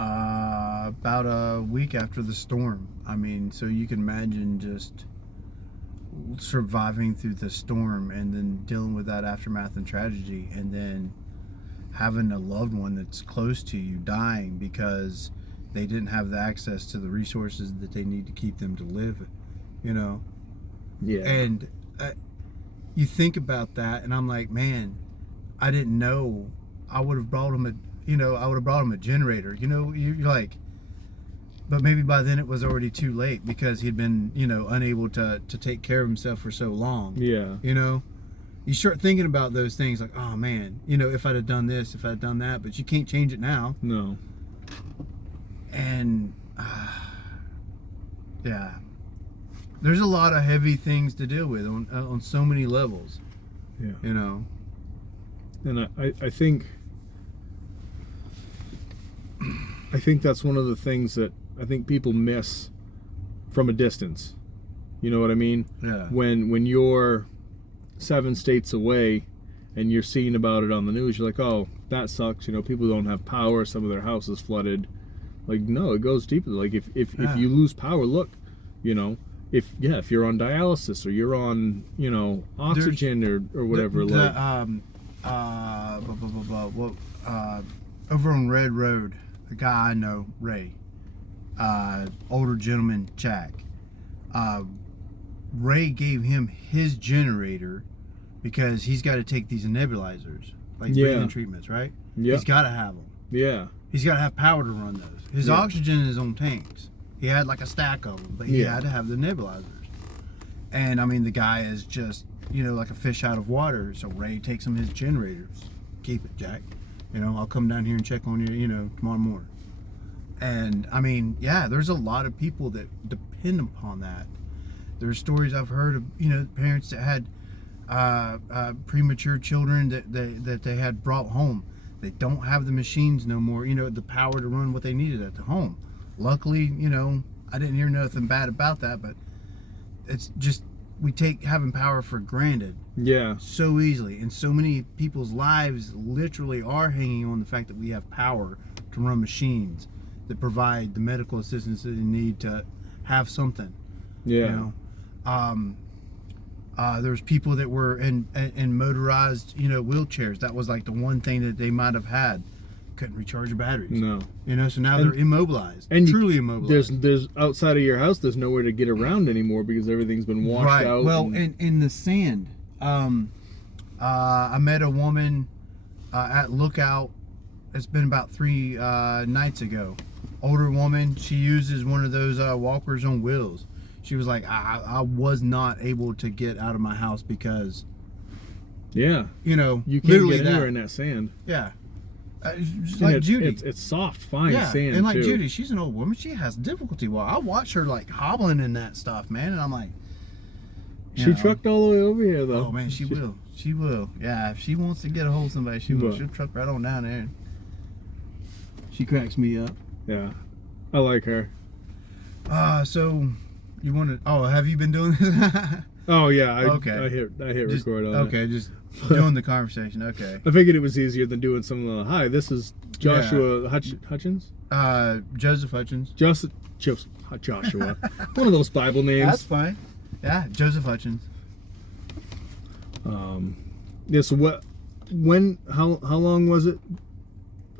About a week after the storm. I mean, so you can imagine just surviving through the storm and then dealing with that aftermath and tragedy, and then having a loved one that's close to you dying because they didn't have the access to the resources that they need to keep them to live, you know. Yeah. And you think about that, and I'm like, man, I didn't know. I would have brought him a generator. You know, you're like, but maybe by then it was already too late because he'd been, unable to take care of himself for so long. Yeah. You know, you start thinking about those things like, oh man, if I'd have done this, if I'd have done that, but you can't change it now. No. And yeah, there's a lot of heavy things to deal with on so many levels. Yeah. And I think that's one of the things that I think people miss from a distance. You know what I mean? Yeah. When you're 7 states away and you're seeing about it on the news, you're like, oh, that sucks. People don't have power. Some of their houses flooded. Like, no, it goes deeper. Like, if you lose power, look, if you're on dialysis or you're on, oxygen or whatever. Over on Red Road, the guy I know, Ray, older gentleman, Jack, Ray gave him his generator because he's got to take these nebulizers, like breathing treatments, right? Yeah. He's got to have them. Yeah. He's got to have power to run those. His oxygen is on tanks. He had like a stack of them, but he had to have the nebulizers. And I mean, the guy is just, like a fish out of water. So Ray takes him his generators. Keep it, Jack. I'll come down here and check on you, tomorrow morning. And I mean, there's a lot of people that depend upon that. There's stories I've heard of, parents that had premature children that they had brought home. They don't have the machines no more, the power to run what they needed at the home. Luckily, I didn't hear nothing bad about that, but it's just, we take having power for granted. Yeah. So easily. And so many people's lives literally are hanging on the fact that we have power to run machines that provide the medical assistance that they need to have something. Yeah. There's people that were in motorized, wheelchairs. That was like the one thing that they might have had. Couldn't recharge their batteries. No. So now they're immobilized. And truly immobilized. There's outside of your house, there's nowhere to get around anymore because everything's been washed out. Well, in the sand. I met a woman at Lookout. It's been about 3 nights ago. Older woman. She uses one of those walkers on wheels. She was like, I was not able to get out of my house because, you can't get anywhere in that sand. Yeah. Like Judy. It's soft, fine sand, and like too. Judy, she's an old woman. She has difficulty. Well, I watch her like hobbling in that stuff, man, and I'm like, she trucked all the way over here, though. Oh man, she will. She will. Yeah, if she wants to get a hold of somebody, she will. She'll truck right on down there. She cracks me up. Yeah, I like her. So you want to? Oh, have you been doing this? Oh yeah. Okay. I hit record on it. Okay, just doing the conversation. Okay. I figured it was easier than doing some of the. Hi, this is Joshua Hutchins. Joseph Hutchins. Joshua. One of those Bible names. That's fine. Yeah, Joseph Hutchins. Yeah. So how long was it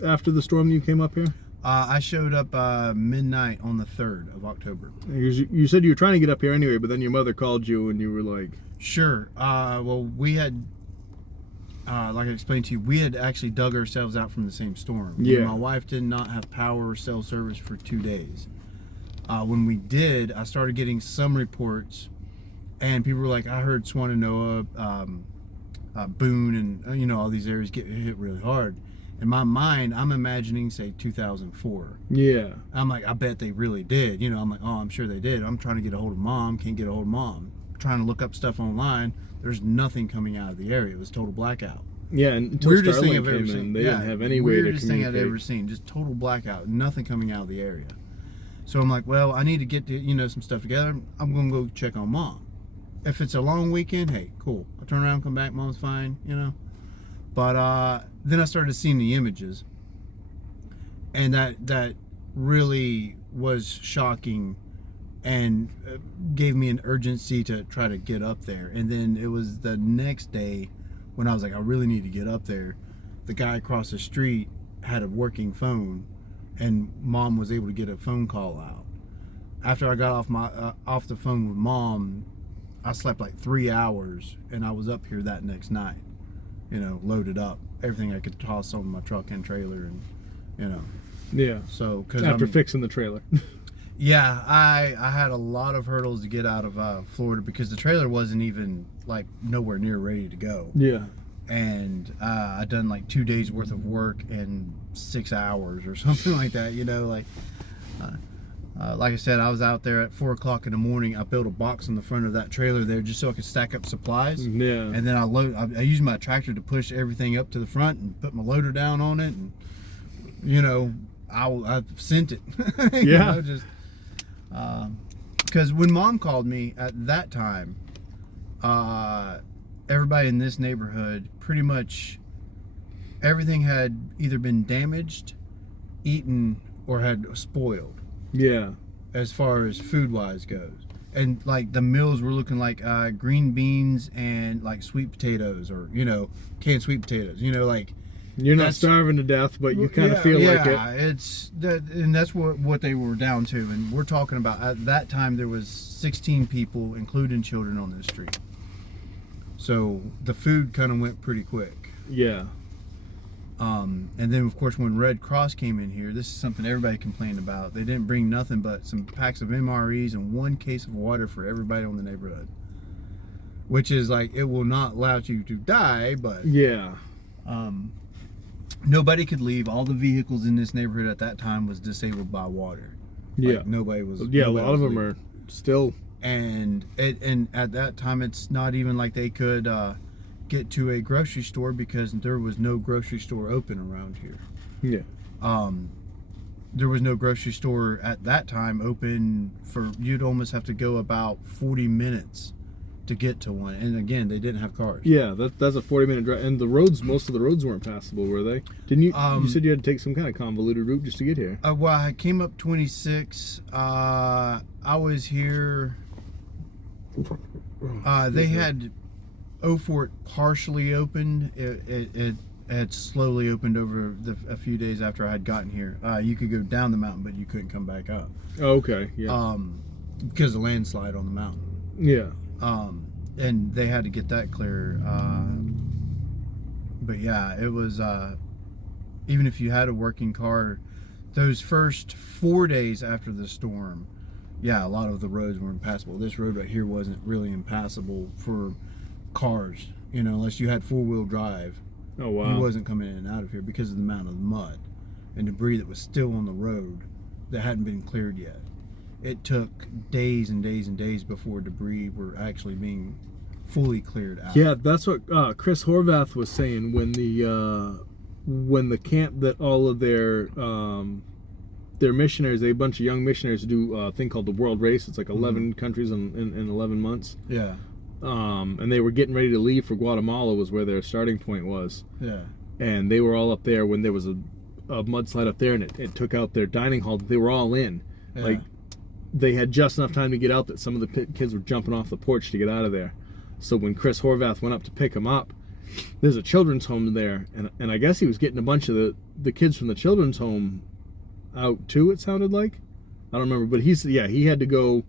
after the storm you came up here? I showed up midnight on the 3rd of October. You said you were trying to get up here anyway, but then your mother called you and you were like... Sure. Well, we had, like I explained to you, we had actually dug ourselves out from the same storm. Yeah. My wife did not have power or cell service for 2 days. When we did, I started getting some reports, and people were like, I heard Swannanoa, Boone, and all these areas get hit really hard. In my mind, I'm imagining, say, 2004. Yeah. I'm like, I bet they really did. I'm like, oh, I'm sure they did. I'm trying to get a hold of Mom. Can't get a hold of Mom. Trying to look up stuff online. There's nothing coming out of the area. It was total blackout. Yeah, and until Weirdest thing Starlink I've ever came in, seen. they didn't have any way to communicate. Weirdest thing I've ever seen. Just total blackout. Nothing coming out of the area. So I'm like, well, I need to get some stuff together. I'm going to go check on Mom. If it's a long weekend, hey, cool. I'll turn around, come back, Mom's fine, But then I started seeing the images. And that really was shocking and gave me an urgency to try to get up there. And then it was the next day when I was like, I really need to get up there. The guy across the street had a working phone, and Mom was able to get a phone call out. After I got off the phone with Mom, I slept like 3 hours, and I was up here that next night, you know, loaded up everything I could toss on my truck and trailer, and you know. Yeah. So cause after fixing the trailer. Yeah, I had a lot of hurdles to get out of Florida because the trailer wasn't even like nowhere near ready to go. Yeah. And I done like 2 days worth of work in 6 hours or something like that. You know, like I said, I was out there at 4 o'clock in the morning. I built a box on the front of that trailer there just so I could stack up supplies. Yeah. And then I used my tractor to push everything up to the front and put my loader down on it, and you know, I sent it. Yeah. You know, just because when Mom called me at that time, everybody in this neighborhood, pretty much everything had either been damaged, eaten, or had spoiled. Yeah. As far as food wise goes, and like the meals were looking like green beans and like sweet potatoes, or you know, canned sweet potatoes. You know, like you're not starving to death, but you kind of feel like it. Yeah, it's that, and that's what they were down to. And we're talking about at that time there was 16 people, including children, on this street. So the food kind of went pretty quick. Yeah. And then of course when Red Cross came in here, this is something everybody complained about. They didn't bring nothing but some packs of MREs and 1 case of water for everybody on the neighborhood. Which is like, it will not allow you to die, but yeah. Nobody could leave. All the vehicles in this neighborhood at that time was disabled by water. Yeah. Like nobody was. Yeah, a nobody lot of was them leaving. are still. And at that time, it's not even like they could get to a grocery store because there was no grocery store open around here. Yeah. There was no grocery store at that time open for, you'd almost have to go about 40 minutes to get to one. And again, they didn't have cars. Yeah, that's a 40-minute drive. And the roads, most of the roads weren't passable, were they? Didn't you? You said you had to take some kind of convoluted route just to get here. Well, I came up 26. I was here. They had Ofort partially opened. It had slowly opened over a few days after I had gotten here. You could go down the mountain, but you couldn't come back up. Oh, okay. Yeah. Because of the landslide on the mountain. Yeah. And they had to get that clear. But yeah, it was, even if you had a working car, those first 4 days after the storm, yeah, a lot of the roads were impassable. This road right here wasn't really impassable for cars, you know, unless you had 4-wheel drive. Oh, wow. You wasn't coming in and out of here because of the amount of mud and debris that was still on the road that hadn't been cleared yet. It took days and days and days before debris were actually being fully cleared out. Yeah, that's what Chris Horvath was saying when the camp that all of their missionaries, a bunch of young missionaries do a thing called the World Race. It's like 11 countries in 11 months. Yeah. And they were getting ready to leave for Guatemala was where their starting point was. Yeah. And they were all up there when there was a mudslide up there, and it took out their dining hall. They were all in. Yeah. Like, they had just enough time to get out that some of the kids were jumping off the porch to get out of there. So when Chris Horvath went up to pick them up, there's a children's home there, and I guess he was getting a bunch of the kids from the children's home out too, it sounded like. I don't remember, but he had to go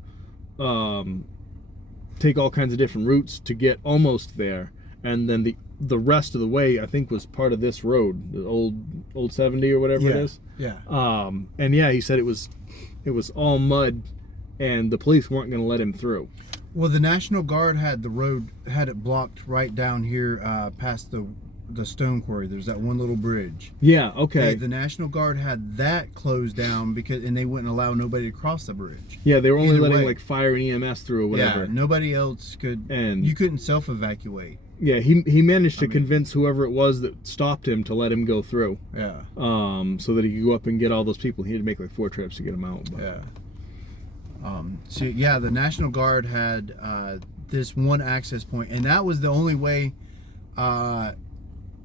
take all kinds of different routes to get almost there, and then the rest of the way I think was part of this road, the old 70 or whatever it is. Yeah. And yeah, he said it was all mud, and the police weren't going to let him through. Well, the National Guard had it blocked right down here past the stone quarry. There's that one little bridge. Yeah, okay. The National Guard had that closed down and they wouldn't allow nobody to cross the bridge. Yeah, they were only Either letting way. like fire and EMS through or whatever. Yeah, nobody else could. And you couldn't self-evacuate. Yeah, he managed to convince whoever it was that stopped him to let him go through. Yeah. So that he could go up and get all those people. He had to make like 4 trips to get them out. But. Yeah. So yeah, the National Guard had this one access point, and that was the only way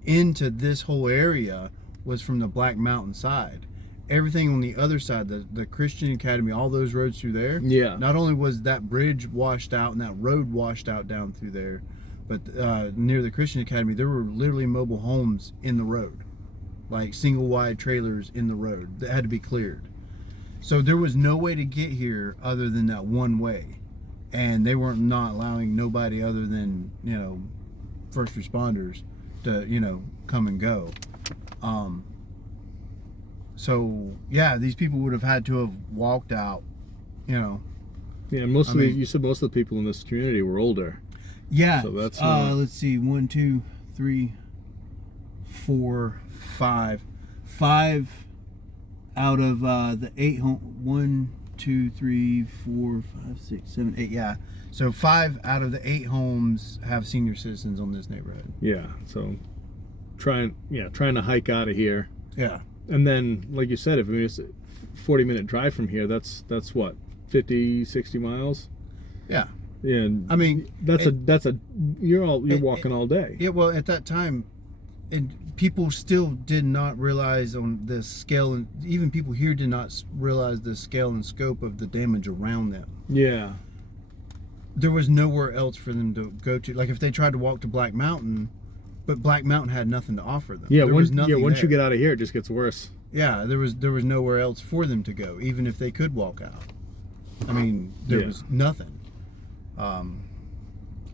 into this whole area was from the Black Mountain side. everything on the other side, the Christian Academy, all those roads through there. Yeah. Not only was that bridge washed out and that road washed out down through there, but near the Christian Academy, there were literally mobile homes in the road, like single wide trailers in the road that had to be cleared. So there was no way to get here other than that one way, and they weren't not allowing nobody other than, you know, first responders to, you know, come and go. So yeah, these people would have had to have walked out, you know. Yeah, you said most of the people in this community were older. Yeah. So that's let's see, 1, 2, 3, 4, 5. 5 out of the 8 home. 1, 2, 3, 4, 5, 6, 7, 8. Yeah. So 5 out of the 8 homes have senior citizens on this neighborhood. Yeah. So trying to hike out of here. Yeah. And then, like you said, if it's a 40-minute drive from here, that's what, 50, 60 miles? Yeah. And I mean, you're walking all day. Yeah, well, at that time, and people still did not realize on the scale, and even people here did not realize the scale and scope of the damage around them. Yeah. There was nowhere else for them to go to. Like if they tried to walk to Black Mountain, but Black Mountain had nothing to offer them. Yeah, once there. you get out of here, it just gets worse. Yeah, there was nowhere else for them to go, even if they could walk out. I mean, there was nothing.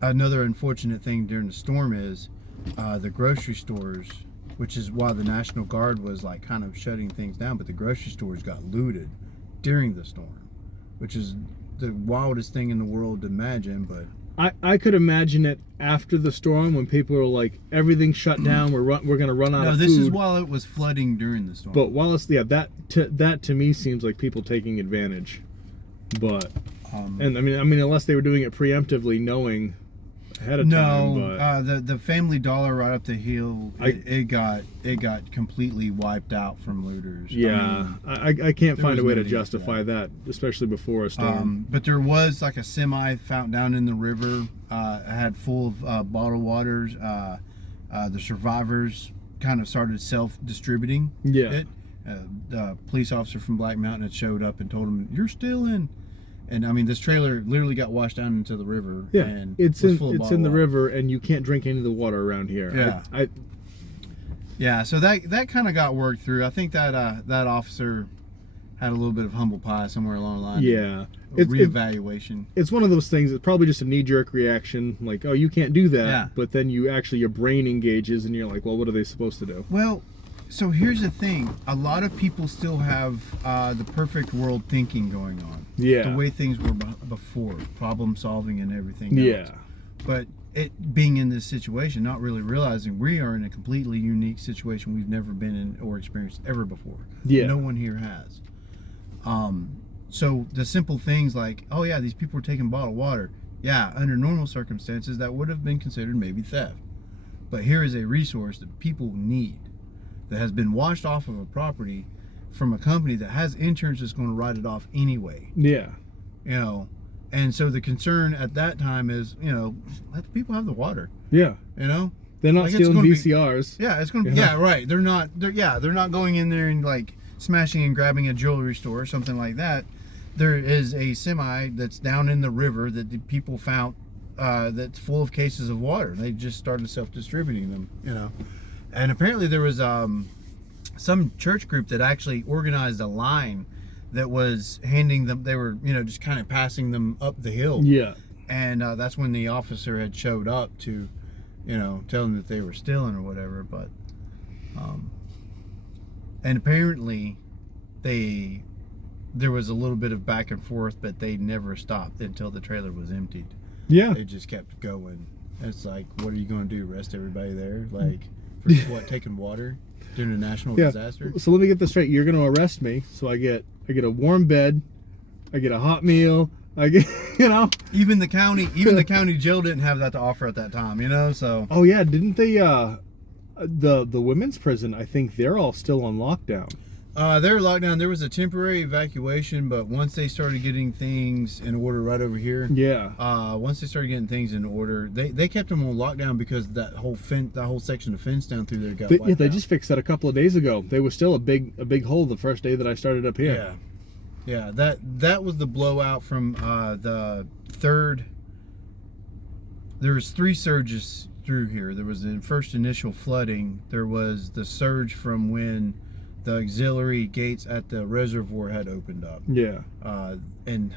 Another unfortunate thing during the storm is the grocery stores, which is why the National Guard was like kind of shutting things down, but the grocery stores got looted during the storm, which is the wildest thing in the world to imagine. But I could imagine it after the storm when people are like, everything's shut down, we're going to run out of food. No, this is while it was flooding during the storm. But while it's, that to me seems like people taking advantage. But and I mean unless they were doing it preemptively, knowing ahead of time. No, the Family Dollar right up the hill, it got completely wiped out from looters. Yeah, I can't find a way to justify that, especially before a storm. But there was like a semi found down in the river. It had full of bottled waters. The survivors kind of started self-distributing it. The police officer from Black Mountain had showed up and told them, "You're still in." And I mean, this trailer literally got washed down into the river. Yeah, and it's in the river, and you can't drink any of the water around here. Yeah, yeah. So that kind of got worked through. I think that that officer had a little bit of humble pie somewhere along the line. Yeah, reevaluation. It's one of those things. It's probably just a knee-jerk reaction, like, oh, you can't do that. Yeah. But then your brain engages, and you're like, well, what are they supposed to do? Well, so here's the thing. A lot of people still have the perfect world thinking going on. Yeah. The way things were before, problem solving and everything else. Yeah. But it being in this situation, not really realizing we are in a completely unique situation we've never been in or experienced ever before. Yeah. No one here has. So the simple things like, oh yeah, these people are taking bottled water. Yeah, under normal circumstances, that would have been considered maybe theft. But here is a resource that people need, that has been washed off of a property from a company that has insurance that's going to write it off anyway. Yeah. You know, and so the concern at that time is, you know, let the people have the water. Yeah. You know, they're not stealing VCRs. Yeah, it's going to be, yeah, right. They're not going in there and like smashing and grabbing a jewelry store or something like that. There is a semi that's down in the river that the people found that's full of cases of water. They just started self-distributing them, you know. And apparently there was some church group that actually organized a line that was handing them, they were, you know, just kind of passing them up the hill. Yeah. And that's when the officer had showed up to, you know, tell them that they were stealing or whatever. But, and apparently there was a little bit of back and forth, but they never stopped until the trailer was emptied. Yeah. They just kept going. It's like, what are you going to do? Arrest everybody there? Like, for what, taking water during a national disaster? So let me get this straight. You're going to arrest me, so I get a warm bed, I get a hot meal, I get, you know. Even the county jail didn't have that to offer at that time, you know. So. Oh yeah, didn't they? The women's prison, I think they're all still on lockdown. They were locked down. There was a temporary evacuation, but once they started getting things in order right over here, Yeah. once they started getting things in order, they kept them on lockdown because that whole section of fence down through there got wiped They out. just fixed that a couple of days ago. There was still a big hole the first day that I started up here. Yeah. That was the blowout from the third. There was 3 surges through here. There was the first initial flooding. There was the surge from when the auxiliary gates at the reservoir had opened up. Yeah. And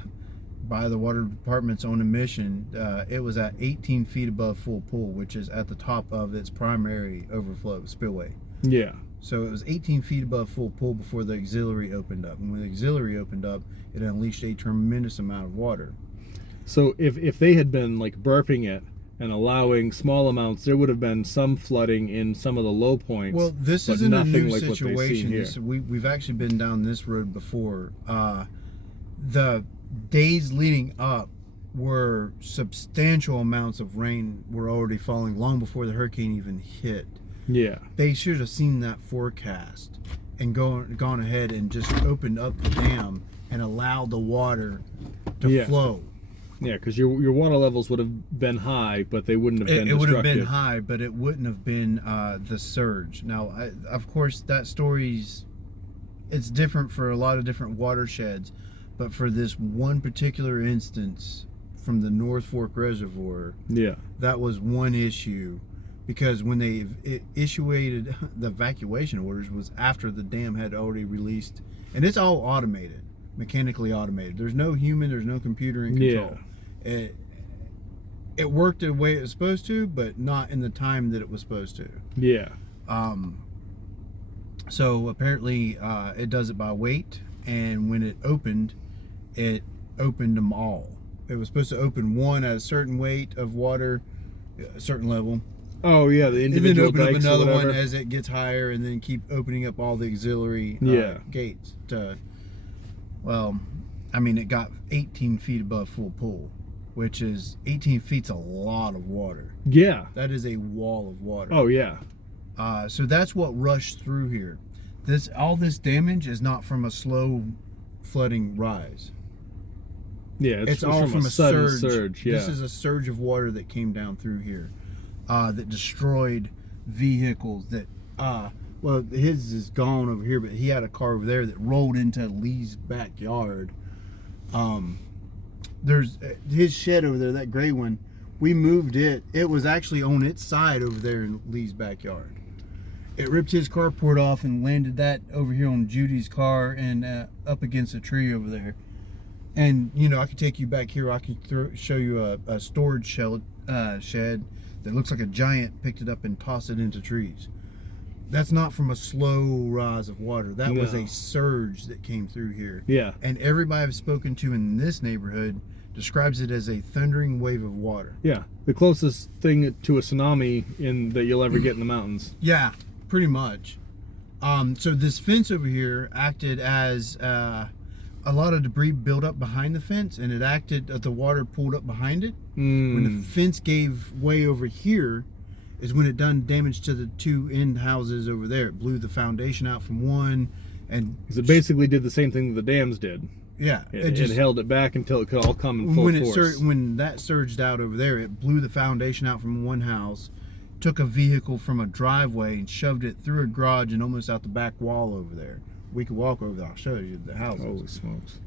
by the water department's own admission, it was at 18 feet above full pool, which is at the top of its primary overflow spillway. Yeah. So it was 18 feet above full pool before the auxiliary opened up. And when the auxiliary opened up, it unleashed a tremendous amount of water. So if they had been like burping it and allowing small amounts, there would have been some flooding in some of the low points. Well, this but isn't a nothing new like what they've seen situation. here. We've actually been down this road before. The days leading up were substantial amounts of rain were already falling long before the hurricane even hit. Yeah. They should have seen that forecast and gone ahead and just opened up the dam and allowed the water to flow. Yeah, because your water levels would have been high, but they wouldn't have been It would have been destructive. high, but it wouldn't have been the surge. Now, of course, that it's different for a lot of different watersheds, but for this one particular instance from the North Fork Reservoir, Yeah. that was one issue, because when they issued the evacuation orders was after the dam had already released, and it's all automated, mechanically automated. There's no human, there's no computer in control. It worked the way it was supposed to, but not in the time that it was supposed to. Yeah. So apparently it does it by weight, and when it opened them all. It was supposed to open one at a certain weight of water, a certain level, Oh yeah, the and then individual open up dikes or another one whatever. as it gets higher, and then keep opening up all the auxiliary gates. Well, I mean, it got 18 feet above full pool, which is 18 feet's a lot of water. Yeah. That is a wall of water. Oh yeah. So that's what rushed through here. All this damage is not from a slow flooding rise. Yeah, It's all from a sudden surge. Yeah. This is a surge of water that came down through here, that destroyed vehicles. Well, his is gone over here, but he had a car over there that rolled into Lee's backyard. There's his shed over there, that gray one. We moved it. It was actually on its side over there in Lee's backyard. It ripped his carport off and landed that over here on Judy's car and up against a tree over there. And I could take you back here. I could show you a storage shed that looks like a giant picked it up and tossed it into trees. That's not from a slow rise of water. That was a surge that came through here. Yeah. And everybody I've spoken to in this neighborhood describes it as a thundering wave of water. Yeah. The closest thing to a tsunami that you'll ever get in the mountains. Yeah, pretty much. So this fence over here acted as a lot of debris built up behind the fence, and it acted the water pulled up behind it. When the fence gave way over here is when it done damage to the 2 end houses over there. It blew the foundation out from one, and Because it basically did the same thing that the dams did. yeah, It held it back until it could all come in full force. When that surged out over there, it blew the foundation out from one house, took a vehicle from a driveway and shoved it through a garage and almost out the back wall over there. We could walk over there. I'll show you the houses. Holy smokes.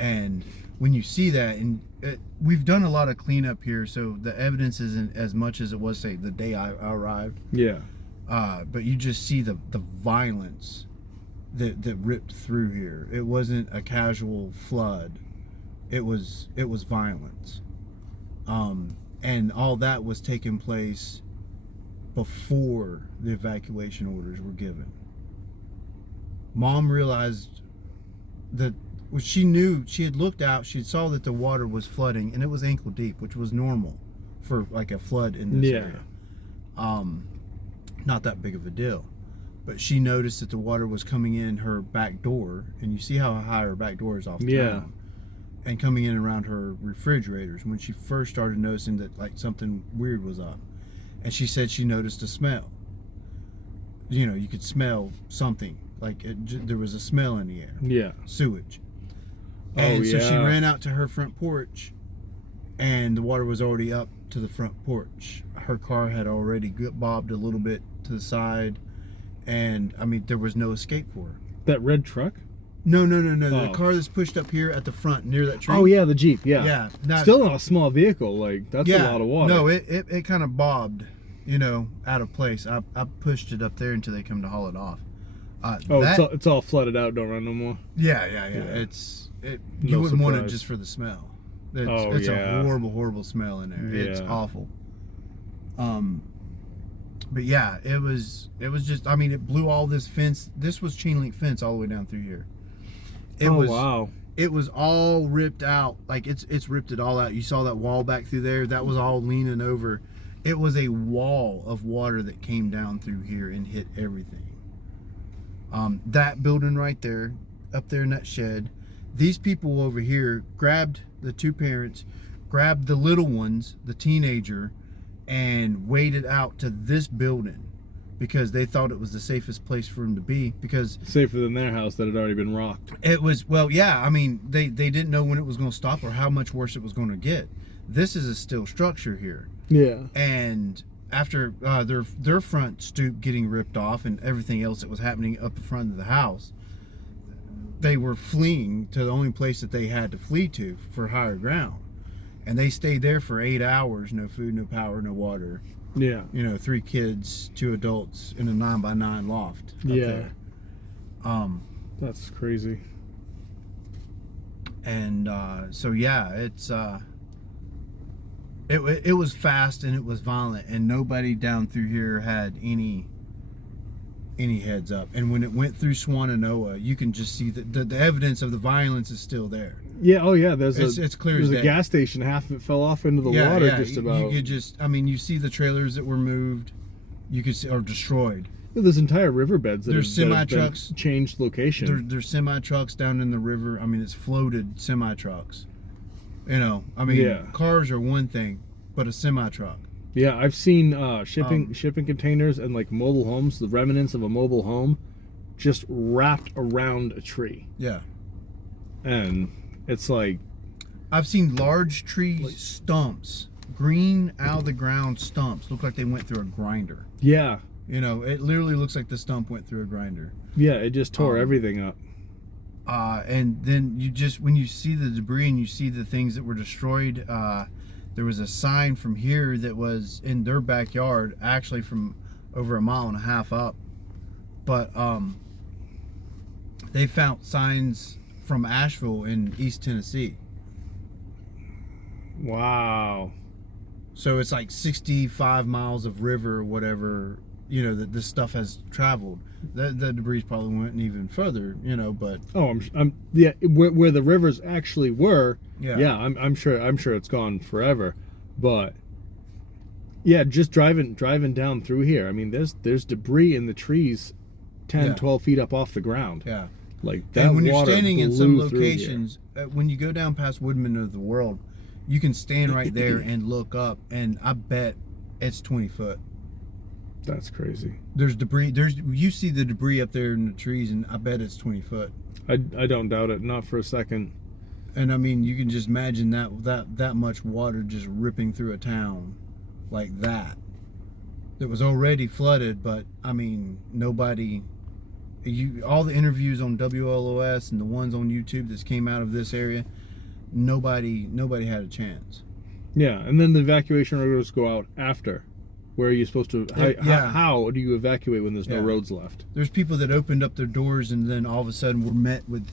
And when you see that, and we've done a lot of cleanup here, so the evidence isn't as much as it was, say, the day I arrived. Yeah. But you just see the violence that ripped through here. It wasn't a casual flood. It was violence. And all that was taking place before the evacuation orders were given. Mom realized that she knew, she had looked out, she saw that the water was flooding, and it was ankle deep, which was normal for like a flood in this area. Not that big of a deal. But she noticed that the water was coming in her back door, and you see how high her back door is off the ground, and coming in around her refrigerators when she first started noticing that like something weird was up. And she said she noticed a smell. You could smell something Like there was a smell in the air. Yeah. Sewage. Oh, And so she yeah. ran out to her front porch, and the water was already up to the front porch. Her car had already bobbed a little bit to the side, and I mean, there was no escape for her. That red truck? No. Oh. The car that's pushed up here at the front near that tree. Oh yeah, the Jeep. Yeah. Yeah. Now, Still not a small vehicle. Like that's a lot of water. No, it kind of bobbed, out of place. I pushed it up there until they come to haul it off. It's all flooded out. Don't run no more. Yeah. Yeah. You No wouldn't want it surprise. just for the smell. Oh, It's yeah. a horrible smell in there. It's Yeah. awful. But yeah, it was just. I mean, it blew all this fence. This was chain link fence all the way down through here. Wow. It was all ripped out. Like it's ripped it all out. You saw that wall back through there. That was all leaning over. It was a wall of water that came down through here and hit everything. That building right there, up there in that shed, these people over here grabbed the two parents, grabbed the little ones, the teenager, and waded out to this building because they thought it was the safest place for them to be, because Safer than their house that had already been rocked. it was, well, yeah, I mean, they didn't know when it was going to stop or how much worse it was going to get. This is a steel structure here. Yeah. And after their front stoop getting ripped off and everything else that was happening up the front of the house, they were fleeing to the only place that they had to flee to for higher ground. And they stayed there for 8 hours, no food, no power, no water. Yeah. 3 kids, 2 adults in a 9x9 loft up Yeah. there. That's crazy. And so yeah, it's it was fast and it was violent, and nobody down through here had any heads up. And when it went through Swannanoa, you can just see that the evidence of the violence is still there. Yeah. Oh yeah. There's It's clear as There's a day. gas station. Half of it fell off into the water. Just about. You could just, I mean, you see the trailers that were moved, you could see, or destroyed. There's entire riverbeds that There's have been semi-trucks. changed location. There's semi trucks down in the river. I mean, it's floated semi trucks. I mean, Yeah. cars are one thing, but a semi truck. Yeah, I've seen shipping containers and like mobile homes, the remnants of a mobile home, just wrapped around a tree, Yeah. and it's like, I've seen large tree stumps, green out of the ground stumps, look like they went through a grinder. yeah, It literally looks like the stump went through a grinder. yeah, it just tore everything up. And then when you see the debris and you see the things that were destroyed, there was a sign from here that was in their backyard, actually from over 1.5 miles up. But they found signs from Asheville in East Tennessee. Wow. So it's like 65 miles of river or whatever, that this stuff has traveled. The debris probably went even further, but Oh, yeah, where the rivers actually were. Yeah. I'm sure it's gone forever, but yeah, just driving down through here. I mean, there's debris in the trees, 10, Yeah. 12 feet up off the ground. yeah. Like that And when you're water standing in some blew through here. locations, when you go down past Woodman of the World, you can stand right there and look up, and I bet it's 20 foot. That's crazy. There's debris. You see the debris up there in the trees, and I bet it's 20 foot. I don't doubt it, not for a second. And I mean, you can just imagine that much water just ripping through a town like that. That was already flooded, but I mean, nobody. All the interviews on WLOS and the ones on YouTube that came out of this area, nobody had a chance. Yeah, and then the evacuation orders go out after. Where are you supposed to? Yeah. How do you evacuate when there's no Yeah. roads left? There's people that opened up their doors and then all of a sudden were met with,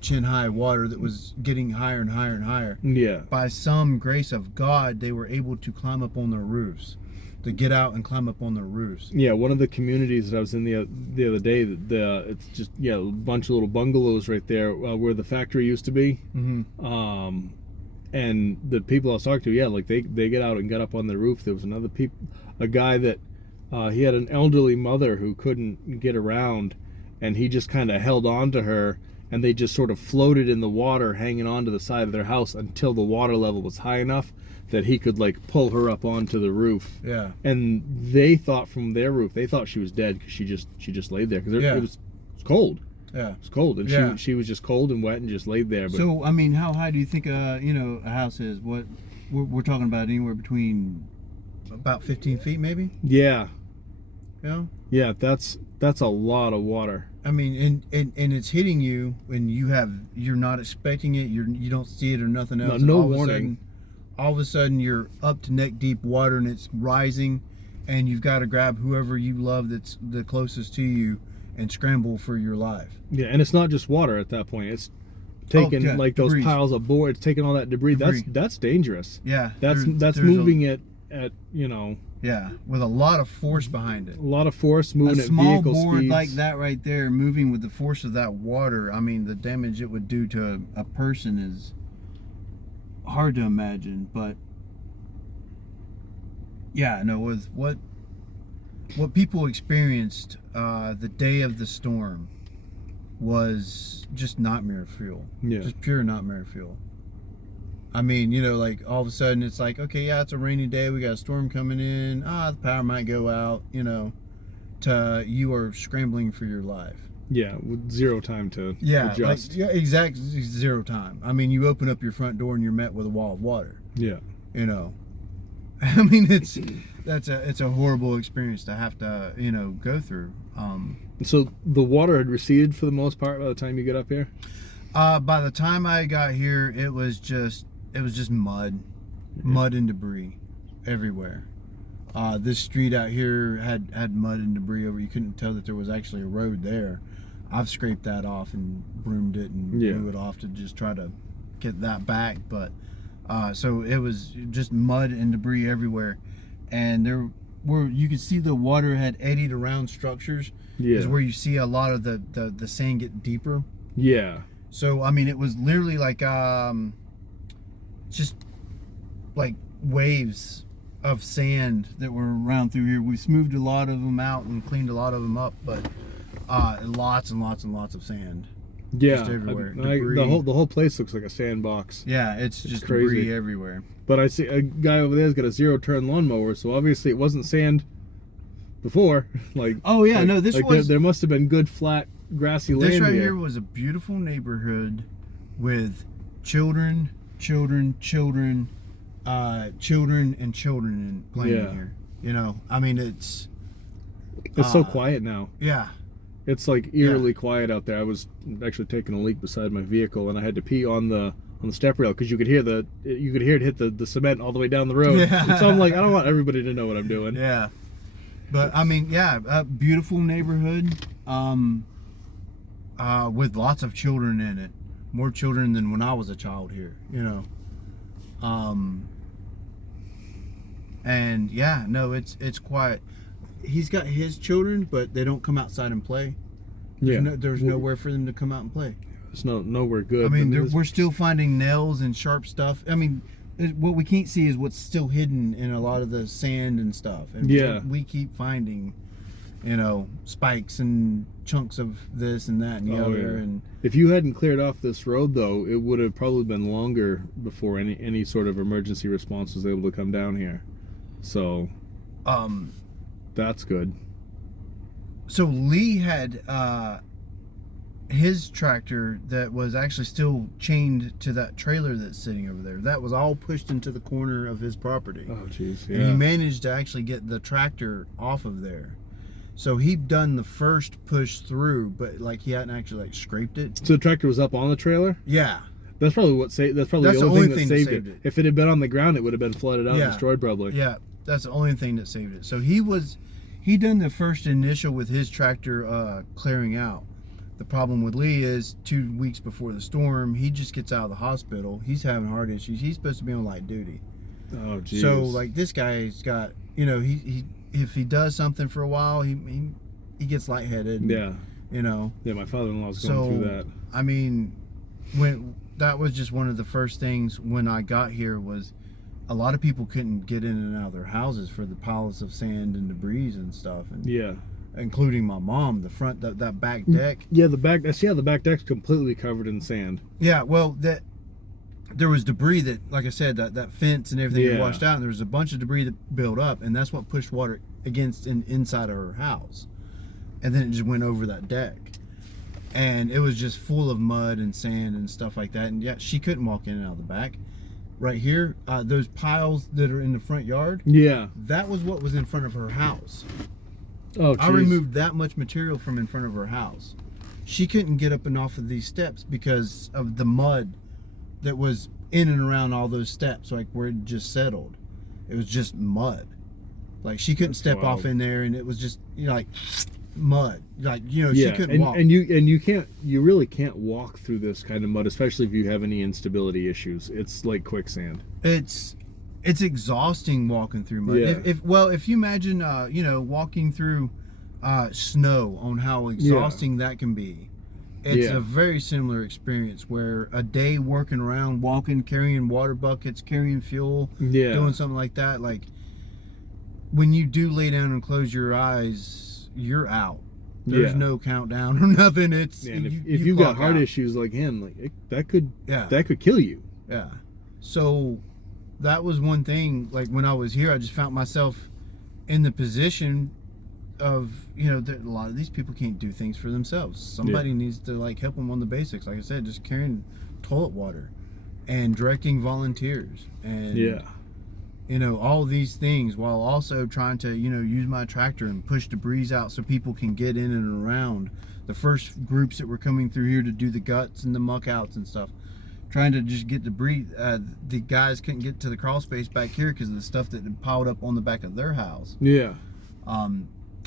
chin high water that was getting higher and higher and higher. Yeah. By some grace of God, they were able to climb up on their roofs, to get out and climb up on their roofs. Yeah, one of the communities that I was in the other day, it's just a bunch of little bungalows right there where the factory used to be. Mm-hmm. And the people I was talking to, like they get out and got up on the roof. There was a guy that he had an elderly mother who couldn't get around, and he just kind of held on to her, and they just sort of floated in the water, hanging onto the side of their house until the water level was high enough that he could like pull her up onto the roof. Yeah. And they thought from their roof, they thought she was dead because she just laid there because Yeah. it was cold. Yeah. It was cold, and Yeah. she was just cold and wet and just laid there. But So I mean, how high do you think a house is? What we're talking about anywhere between about 15 feet, maybe. yeah, You know. yeah, that's a lot of water. I mean, and it's hitting you, and you're not expecting it. You don't see it or nothing else. No and warning. All of a sudden, you're up to neck deep water, and it's rising, and you've got to grab whoever you love that's the closest to you, and scramble for your life. Yeah, and it's not just water at that point. It's taking like those debris. piles of boards, taking all that debris. Debris. That's dangerous. Yeah, That's there's moving it at Yeah, with a lot of force behind it. a lot of force, moving A at small vehicle board speeds. like that right there, moving with the force of that water. I mean, the damage it would do to a person is hard to imagine. But yeah, no, with what people experienced the day of the storm was just nightmare fuel. Yeah. Just pure nightmare fuel. I mean, like all of a sudden it's like, okay, yeah, it's a rainy day. We got a storm coming in. The power might go out, to you are scrambling for your life. Yeah, with zero time to Yeah, adjust. exactly zero time. I mean, you open up your front door and you're met with a wall of water, Yeah. I mean, it's a horrible experience to have to, go through. So the water had receded for the most part by the time you get up here? By the time I got here, it was just mud and debris everywhere. This street out here had mud and debris over. You couldn't tell that there was actually a road there. I've scraped that off and broomed it and blew it off to just try to get that back. But so it was just mud and debris everywhere, and you could see the water had eddied around structures. Yeah. Is where you see a lot of the sand get deeper. Yeah. So I mean, it was literally like just like waves of sand that were around through here. We smoothed a lot of them out and cleaned a lot of them up, but lots and lots and lots of sand. Yeah. Just everywhere. The whole place looks like a sandbox. Yeah, it's just crazy. debris everywhere. But I see a guy over there's got a 0-turn lawnmower, so obviously it wasn't sand before. Oh yeah, no, this was there must have been good flat grassy land this right here. here was a beautiful neighborhood with children and children playing Yeah. here. I mean, it's so quiet now. yeah. It's like eerily quiet out there. I was actually taking a leak beside my vehicle, and I had to pee on the step rail because you could hear it hit the cement all the way down the road. Yeah. So I'm like, I don't want everybody to know what I'm doing. Yeah, but I mean, yeah, a beautiful neighborhood, with lots of children in it, more children than when I was a child here, and yeah, no, it's quiet. He's got his children, but they don't come outside and play. There's nowhere for them to come out and play. It's nowhere good. I mean, we're still finding nails and sharp stuff. I mean, what we can't see is what's still hidden in a lot of the sand and stuff. And we keep finding, spikes and chunks of this and that and the other. Yeah. And if you hadn't cleared off this road, though, it would have probably been longer before any sort of emergency response was able to come down here. So, that's good. so Lee had his tractor that was actually still chained to that trailer that's sitting over there. That was all pushed into the corner of his property. Oh, jeez. And he managed to actually get the tractor off of there. So he'd done the first push through, but he hadn't actually scraped it. So the tractor was up on the trailer? Yeah. That's probably what saved. That's probably the only thing that saved it. If it had been on the ground, it would have been flooded out and destroyed probably. Yeah, that's the only thing that saved it. So he done the first initial with his tractor clearing out. The problem with Lee is 2 weeks before the storm, he just gets out of the hospital. He's having heart issues. He's supposed to be on light duty. Oh, jeez. So this guy's got, he if he does something for a while, he gets lightheaded. Yeah. Yeah, my father-in-law's going through that. I mean, that was just one of the first things when I got here was a lot of people couldn't get in and out of their houses for the piles of sand and debris and stuff. And yeah. Including my mom, the front, that back deck. Yeah, the back deck's completely covered in sand. Yeah, well, there was debris that, like I said, that fence and everything washed out, and there was a bunch of debris that built up, and that's what pushed water against inside of her house, and then it just went over that deck. and it was just full of mud and sand and stuff like that. And yeah, she couldn't walk in and out of the back. Right here, those piles that are in the front yard, Yeah. that was what was in front of her house. Oh, I geez. removed that much material from in front of her house. She couldn't get up and off of these steps because of the mud that was in and around all those steps, like where it just settled. It was just mud. Like she couldn't That's step wild. off in there, and it was just, you know, like mud. Like, you know, Yeah, she couldn't and, walk. and you really can't walk through this kind of mud, especially if you have any instability issues. It's like quicksand. It's exhausting walking through mud. Yeah. If you imagine, you know, walking through snow, on how exhausting that can be. It's Yeah. a very similar experience where a day working around, walking, carrying water buckets, carrying fuel, Yeah. doing something like that. Like when you do lay down and close your eyes, you're out. There's Yeah. no countdown or nothing. It's And if you got clock heart out. issues like him, like that could Yeah. kill you. Yeah. So that was one thing. Like when I was here, I just found myself in the position of, you know, that a lot of these people can't do things for themselves. Somebody needs to like help them on the basics. Like I said, just carrying toilet water and directing volunteers and Yeah. you know, all these things, while also trying to, you know, use my tractor and push debris out so people can get in and around. The first groups that were coming through here to do the guts and the muck outs and stuff, trying to just get debris. The guys couldn't get to the crawl space back here because of the stuff that had piled up on the back of their house. Yeah.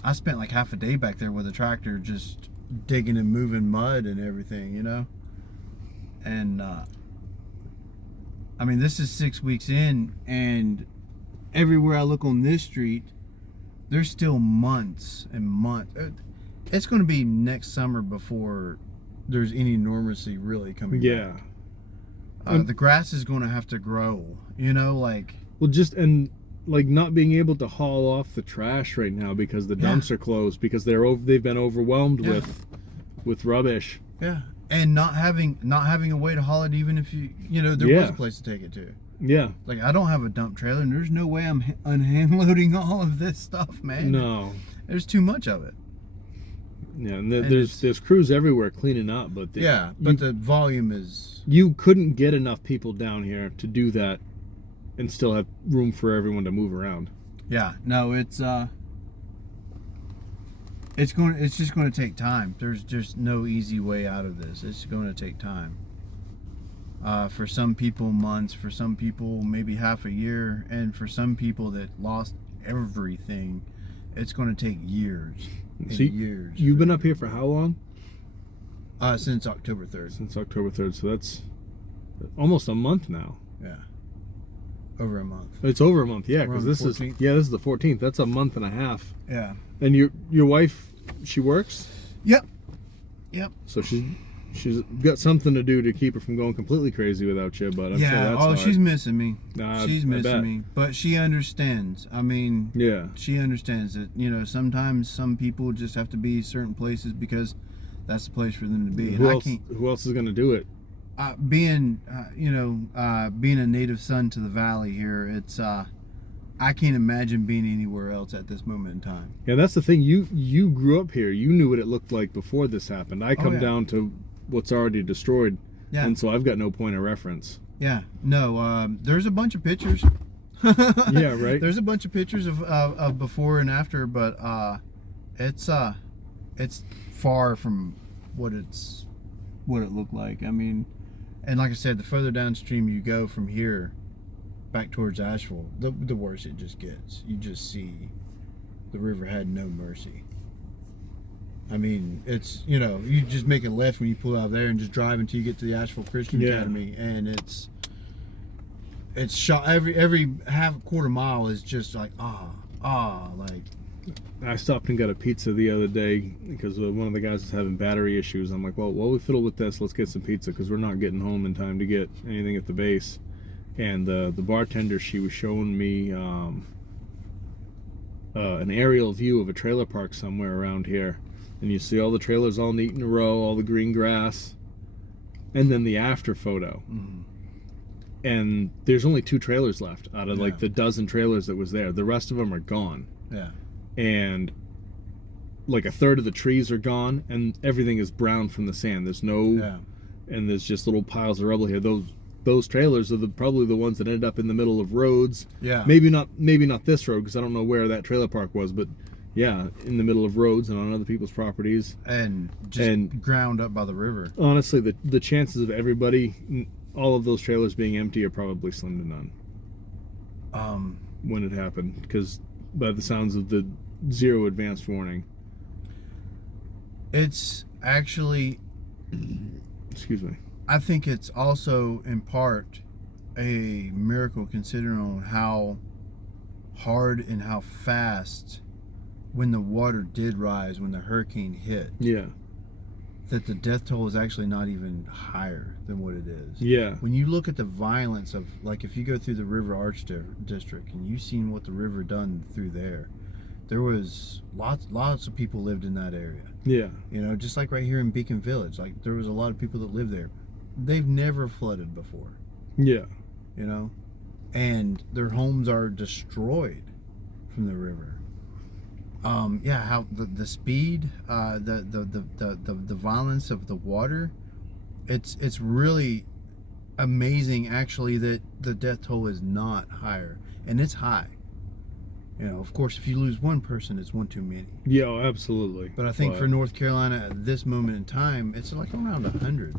I spent like half a day back there with a tractor just digging and moving mud and everything, you know. And I mean, this is 6 weeks in, and everywhere I look on this street, there's still months and months. It's going to be next summer before there's any normalcy really coming Yeah. back. The grass is going to have to grow, you know, like. Well, just and like not being able to haul off the trash right now because the dumps are closed because they've been overwhelmed Yeah. with rubbish. Yeah, and not having a way to haul it, even if you know there was a place to take it to. Yeah. Like I don't have a dump trailer, and there's no way I'm unhandloading all of this stuff, man. No. There's too much of it. Yeah, and And there's crews everywhere cleaning up, but the volume is. you couldn't get enough people down here to do that and still have room for everyone to move around. Yeah, no, it's just going to take time. There's just no easy way out of this. It's going to take time. For some people, months. For some people, maybe half a year. And for some people that lost everything, it's going to take years. And So years. You've been up here for how long? Since October 3rd. Since October 3rd, so that's almost a month now. Yeah. Over a month. It's over a month, yeah, We're because on the this 14th. is the 14th. That's a month and a half. Yeah. And your wife, she works, Yep. so she's got something to do to keep her from going completely crazy without you. But I'm sure that's hard. she's missing me. She's I missing bet. me. But she understands. I mean, Yeah, she understands that, you know, sometimes some people just have to be certain places because that's the place for them to be. And who I else? can't, Who else is gonna do it? being being a native son to the valley here, it's I can't imagine being anywhere else at this moment in time. Yeah, that's the thing. You grew up here. You knew what it looked like before this happened. I come yeah. down to what's already destroyed, Yeah. and so I've got no point of reference. Yeah, no, there's a bunch of pictures. Yeah, right. There's a bunch of pictures of before and after, but it's far from what it looked like. I mean, and like I said, the further downstream you go from here back towards Asheville, the worse it just gets. You just see the river had no mercy. I mean, it's, you know, you just make a left when you pull out of there and just drive until you get to the Asheville Christian Yeah. Academy, and it's shot every half quarter mile is just like like. I stopped and got a pizza the other day because one of the guys was having battery issues. I'm like, well, while we fiddle with this, let's get some pizza because we're not getting home in time to get anything at the base. And the bartender, she was showing me an aerial view of a trailer park somewhere around here. And you see all the trailers all neat in a row, all the green grass, and then the after photo. Mm-hmm. And there's only 2 trailers left out of like Yeah. the dozen trailers that was there. The rest of them are gone. Yeah. And like a third of the trees are gone, and everything is brown from the sand. There's no, Yeah. and there's just little piles of rubble here. Those trailers are probably the ones that ended up in the middle of roads. Yeah. Maybe not this road, because I don't know where that trailer park was, but yeah, in the middle of roads and on other people's properties. And just ground up by the river. Honestly, the chances of all of those trailers being empty are probably slim to none when it happened, because by the sounds of the zero advanced warning. It's actually, Excuse me. I think it's also in part a miracle considering on how hard and how fast when the water did rise, when the hurricane hit, Yeah. that the death toll is actually not even higher than what it is. Yeah. When you look at the violence of, like, if you go through the River Arch district and you've seen what the river done through there was lots of people lived in that area. Yeah. You know, just like right here in Beacon Village, like there was a lot of people that lived there. They've never flooded before, Yeah. you know, and their homes are destroyed from the river. Yeah, how the speed, the violence of the water, it's really amazing actually that the death toll is not higher, and it's high. You know, of course, if you lose one person, it's one too many. Yeah, oh, absolutely. But I think for North Carolina at this moment in time, it's like around 100.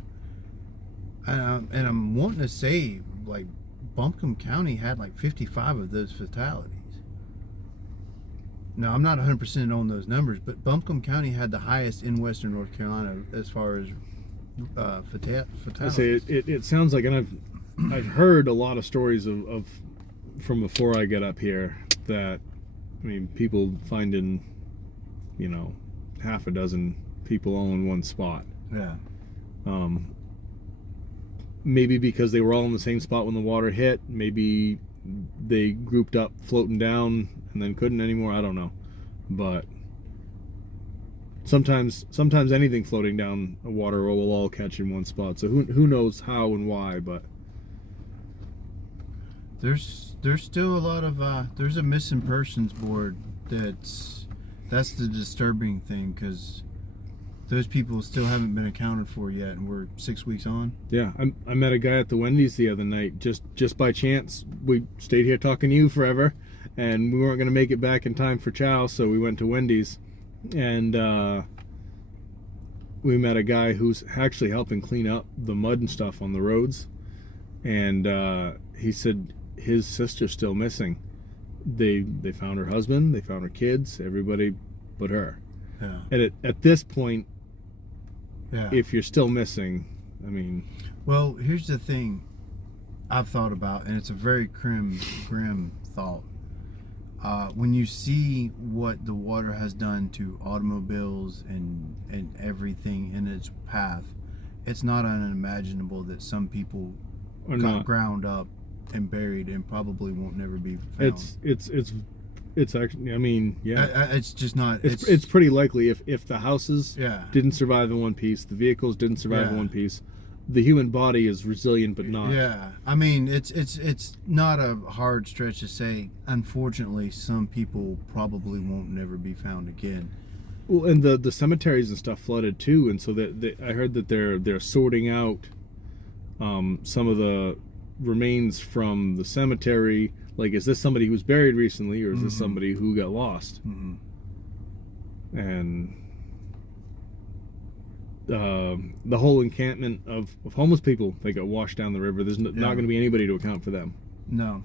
And I'm wanting to say, like, Buncombe County had like 55 of those fatalities. Now, I'm not 100% on those numbers, but Buncombe County had the highest in Western North Carolina as far as fatalities. I say it sounds like, and I've heard a lot of stories of from before I get up here that, I mean, people finding, you know, half a dozen people all in one spot. Yeah. Maybe because they were all in the same spot when the water hit. Maybe they grouped up floating down and then couldn't anymore. I don't know. But sometimes anything floating down a water will all catch in one spot. So who knows how and why, but There's still a lot of there's a missing persons board that's the disturbing thing, because those people still haven't been accounted for yet, and we're 6 weeks on. yeah, I met a guy at the Wendy's the other night, just by chance. We stayed here talking to you forever, and we weren't going to make it back in time for chow, so we went to Wendy's, and we met a guy who's actually helping clean up the mud and stuff on the roads, and he said his sister's still missing. They found her husband, they found her kids, everybody but her. Yeah. And at this point, Yeah. if you're still missing, I mean, Well, here's the thing I've thought about, and it's a very grim thought. When you see what the water has done to automobiles and everything in its path, it's not unimaginable that some people or got not. ground up and buried and probably won't never be found. It's actually, I mean, yeah, It's just not. it's pretty likely if the houses Yeah. didn't survive in one piece, the vehicles didn't survive in Yeah. one piece, the human body is resilient but not. Yeah, I mean, it's not a hard stretch to say. Unfortunately, some people probably won't never be found again. Well, and the cemeteries and stuff flooded too, and so that I heard that they're sorting out some of the remains from the cemetery. Like, is this somebody who's buried recently, or is this somebody who got lost? And the whole encampment of homeless people, they got washed down the river. There's not going to be anybody to account for them. No,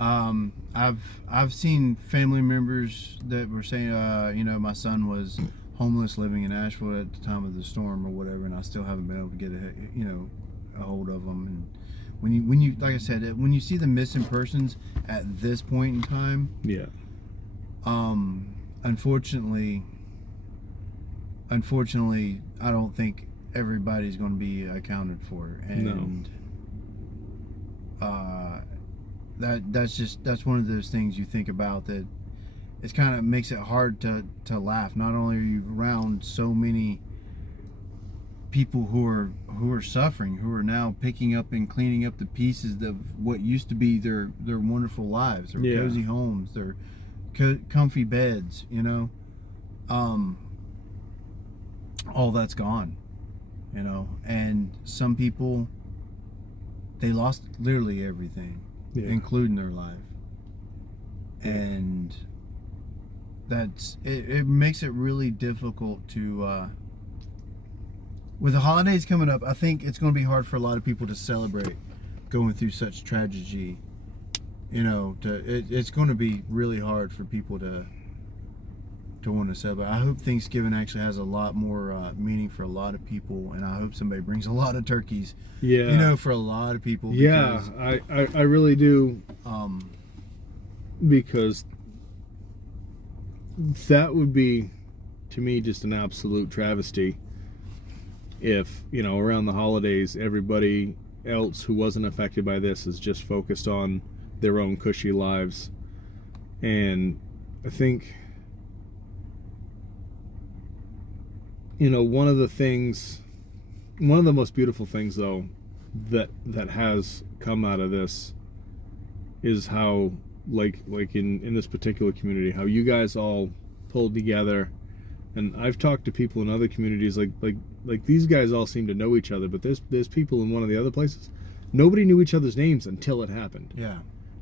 I've seen family members that were saying, you know, my son was homeless living in Asheville at the time of the storm or whatever, and I still haven't been able to get a hold of them. And when you like I said, when you see the missing persons at this point in time, Yeah. Unfortunately, I don't think everybody's going to be accounted for, and that's one of those things you think about, that it kind of makes it hard to laugh. Not only are you around so many people who are suffering, who are now picking up and cleaning up the pieces of what used to be their wonderful lives, their cozy homes, their comfy beds, you know. all that's gone, you know. And some people, they lost literally everything, including their life. And that's it makes it really difficult to with the holidays coming up. I think it's going to be hard for a lot of people to celebrate going through such tragedy, you know. It's going to be really hard for people to want to celebrate. I hope Thanksgiving actually has a lot more meaning for a lot of people, and I hope somebody brings a lot of turkeys, you know, for a lot of people. Because, I really do, because that would be, to me, just an absolute travesty if, you know, around the holidays everybody else who wasn't affected by this is just focused on their own cushy lives. And I think, you know, one of the most beautiful things though that has come out of this is how like in this particular community, how you guys all pulled together. And I've talked to people in other communities, like these guys all seem to know each other, but there's people in one of the other places, nobody knew each other's names until it happened. Yeah.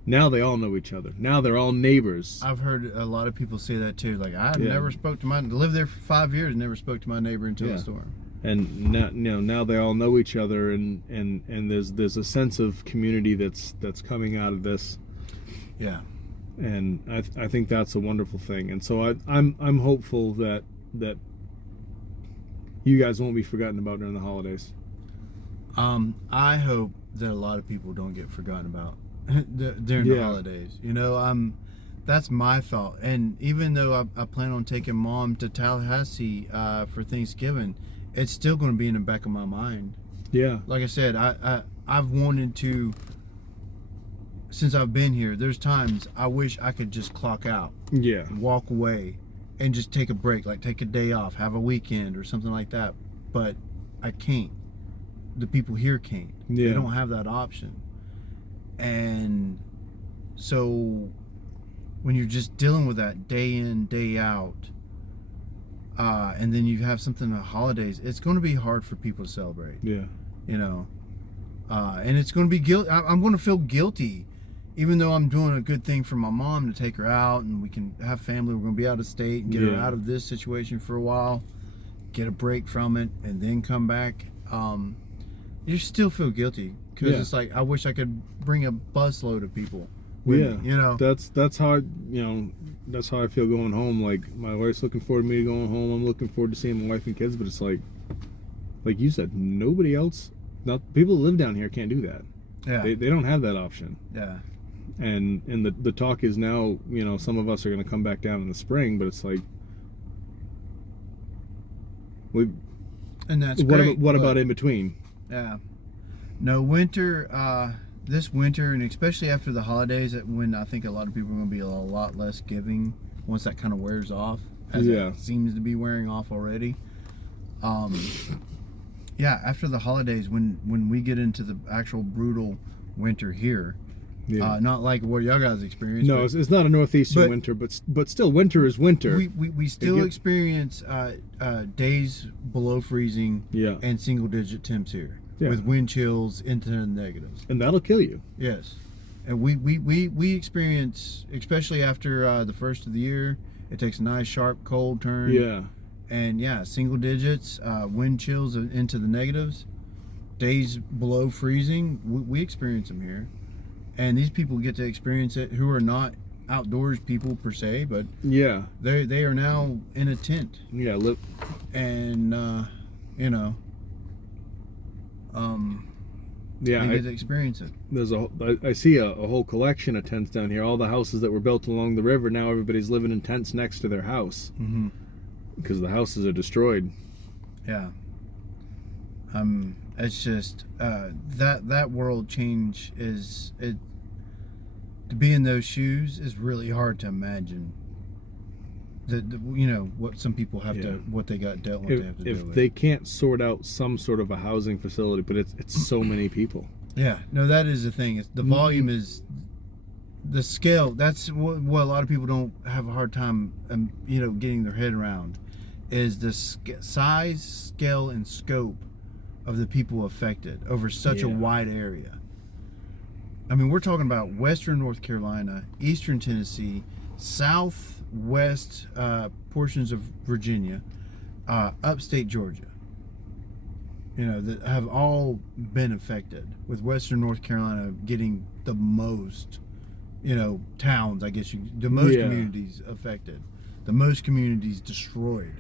Now they all know each other. Now they're all neighbors. I've heard a lot of people say that too. Like, I never spoke to lived there for 5 years, never spoke to my neighbor until the storm. And now, you know, now they all know each other, and there's a sense of community that's coming out of this. Yeah. And I think that's a wonderful thing. And so I'm hopeful that you guys won't be forgotten about during the holidays. I hope that a lot of people don't get forgotten about during the holidays. You know, that's my thought. And even though I plan on taking Mom to Tallahassee for Thanksgiving, it's still going to be in the back of my mind. Yeah. Like I said, I've wanted to, since I've been here, there's times I wish I could just clock out. Yeah. Walk away and just take a break, like take a day off, have a weekend or something like that. But I can't. The people here can't. Yeah. They don't have that option. And so when you're just dealing with that day in, day out, and then you have something on holidays, it's going to be hard for people to celebrate. Yeah. You know, and it's going to be guilt. I'm going to feel guilty, even though I'm doing a good thing for my mom to take her out and we can have family. We're going to be out of state and get her out of this situation for a while, get a break from it, and then come back. You still feel guilty because it's like, I wish I could bring a busload of people with me, you know. That's how that's how I feel going home. Like, my wife's looking forward to me going home. I'm looking forward to seeing my wife and kids. But it's like you said, nobody else, not people who live down here, can't do that. Yeah, they don't have that option. Yeah. And the talk is now, you know, some of us are going to come back down in the spring, but it's like, and that's what about in between? Yeah. No, winter, this winter, and especially after the holidays, when I think a lot of people are going to be a lot less giving once that kind of wears off, as it seems to be wearing off already. Yeah, after the holidays, when we get into the actual brutal winter here, not like what y'all guys experience. No, it's not a northeastern winter, but still, winter is winter. We still experience days below freezing and single digit temps here. With wind chills into the negatives, and that'll kill you. Yes, and we experience, especially after the first of the year, it takes a nice sharp cold turn. Yeah, and single digits, wind chills into the negatives, days below freezing. We experience them here, and these people get to experience it who are not outdoors people per se, but they are now in a tent. And you know. I get to experience it. There's I see a whole collection of tents down here. All the houses that were built along the river, now everybody's living in tents next to their house because the houses are destroyed. Yeah. It's just that world change to be in those shoes is really hard to imagine. You know what some people have to, what they got dealt with. If they can't sort out some sort of a housing facility, but it's so many people. Yeah, no, that is the thing. It's the volume is the scale. That's what a lot of people don't have a hard time, you know, getting their head around. is the size, scale, and scope of the people affected over such a wide area. I mean, we're talking about western North Carolina, eastern Tennessee, southwest portions of Virginia, upstate Georgia. You know, that have all been affected, with western North Carolina getting the most, you know, towns, I guess, the most communities affected, the most communities destroyed.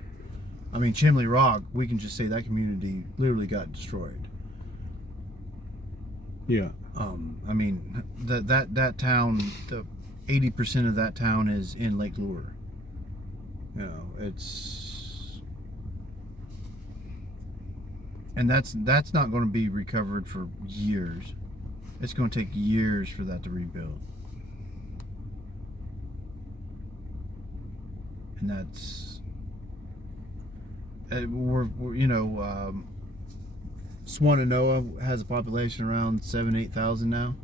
I mean, Chimney Rock, we can just say that community literally got destroyed. Yeah. I mean, that town, the 80% of that town is in Lake Lure. You know, and that's not going to be recovered for years. It's going to take years for that to rebuild. And that's we're you know, Swannanoa has a population around 7,000-8,000 now.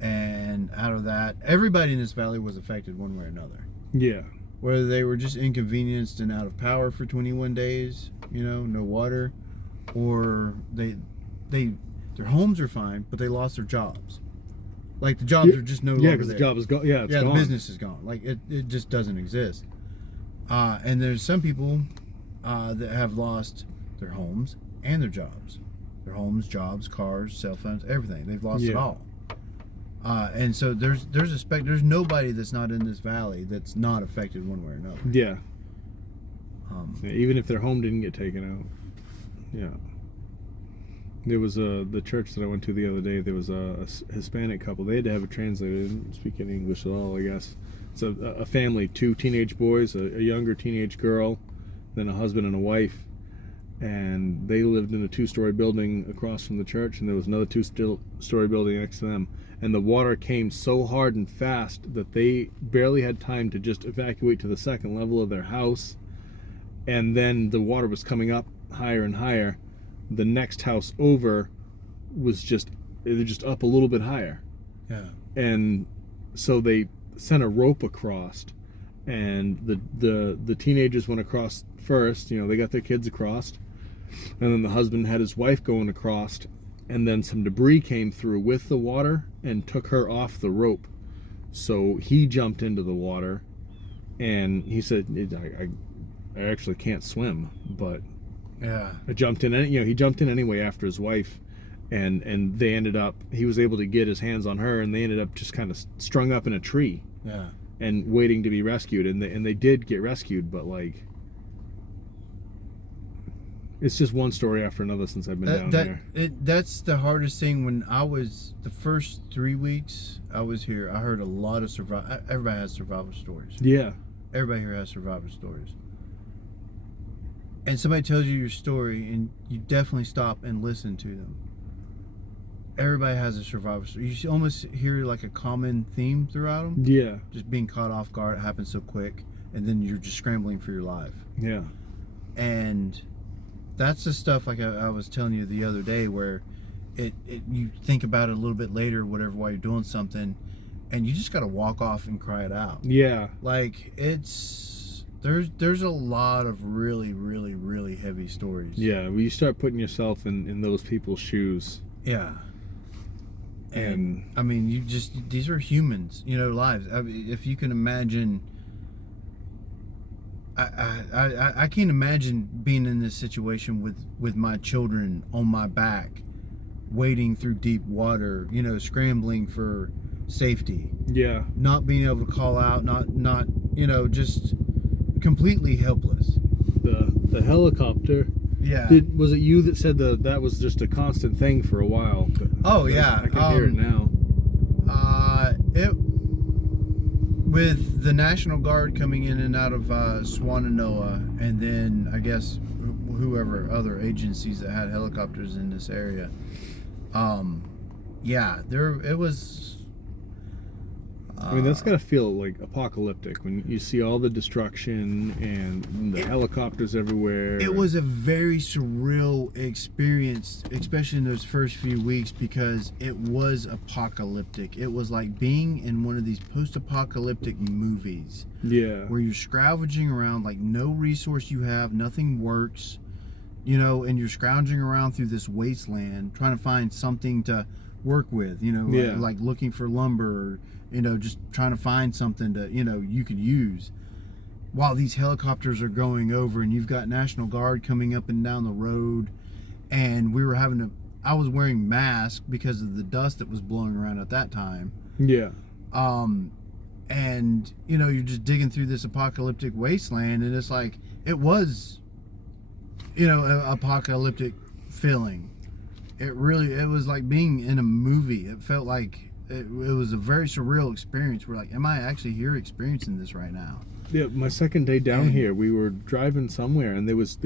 And out of that, everybody in this valley was affected one way or another. Yeah. Whether they were just inconvenienced and out of power for 21 days, you know, no water, or their homes are fine, but they lost their jobs. Like the jobs are just no longer there. Yeah, because the job is gone. Yeah, it's gone. The business is gone. Like it just doesn't exist. And there's some people that have lost their homes and their jobs. Their homes, jobs, cars, cell phones, everything. They've lost it all. And so there's nobody that's not in this valley that's not affected one way or another. Yeah. Even if their home didn't get taken out. Yeah. There was the church that I went to the other day. There was a Hispanic couple. They had to have a translator. They didn't speak any English at all, I guess. It's a family, 2 teenage boys, a younger teenage girl, then a husband and a wife. And they lived in a 2-story building across from the church, and there was another 2-story building next to them. And the water came so hard and fast that they barely had time to just evacuate to the second level of their house. And then the water was coming up higher and higher. The next house over was just up a little bit higher. Yeah. And so they sent a rope across, and the teenagers went across first. You know, they got their kids across, and then the husband had his wife going across, and then some debris came through with the water and took her off the rope. So he jumped into the water, and he said, I actually can't swim, but I jumped in. You know, he jumped in anyway after his wife, and they ended up. He was able to get his hands on her, and they ended up just kind of strung up in a tree, and waiting to be rescued. And they did get rescued, but like, it's just one story after another since I've been down there. That's the hardest thing. When I was the first 3 weeks I was here, I heard a lot of everybody has survival stories. Yeah, everybody here has survival stories. And somebody tells you your story, and you definitely stop and listen to them. Everybody has a survival story. You almost hear like a common theme throughout them. Yeah. Just being caught off guard. It happens so quick, and then you're just scrambling for your life. Yeah. And that's the stuff like I was telling you the other day, where you think about it a little bit later, whatever, while you're doing something, and you just got to walk off and cry it out. Yeah. Like There's a lot of really, really, really heavy stories. Yeah, well, you start putting yourself in those people's shoes. Yeah. And I mean, these are humans, you know, lives. I mean, if you can imagine, I can't imagine being in this situation with my children on my back, wading through deep water, you know, scrambling for safety. Yeah. Not being able to call out, not you know, just completely helpless. The helicopter. Yeah. Was it you that said that was just a constant thing for a while? Oh yeah. I can hear it now. With the National Guard coming in and out of Swannanoa, and then I guess whoever other agencies that had helicopters in this area. I mean, that's got to feel like apocalyptic when you see all the destruction and the helicopters everywhere. It was a very surreal experience, especially in those first few weeks, because it was apocalyptic. It was like being in one of these post-apocalyptic movies. Yeah. Where you're scrounging around, like no resource you have, nothing works, you know, and you're scrounging around through this wasteland trying to find something to work with, you know, Yeah. like looking for lumber, or, you know, just trying to find something to, you know, you could use, while these helicopters are going over, and you've got National Guard coming up and down the road, and I was wearing masks because of the dust that was blowing around at that time. Yeah. And you know, you're just digging through this apocalyptic wasteland, and it's like, it was, you know, an apocalyptic feeling. It was like being in a movie. It felt like it was a very surreal experience. We're like, am I actually here experiencing this right now? Yeah, my second day down here, we were driving somewhere, and there was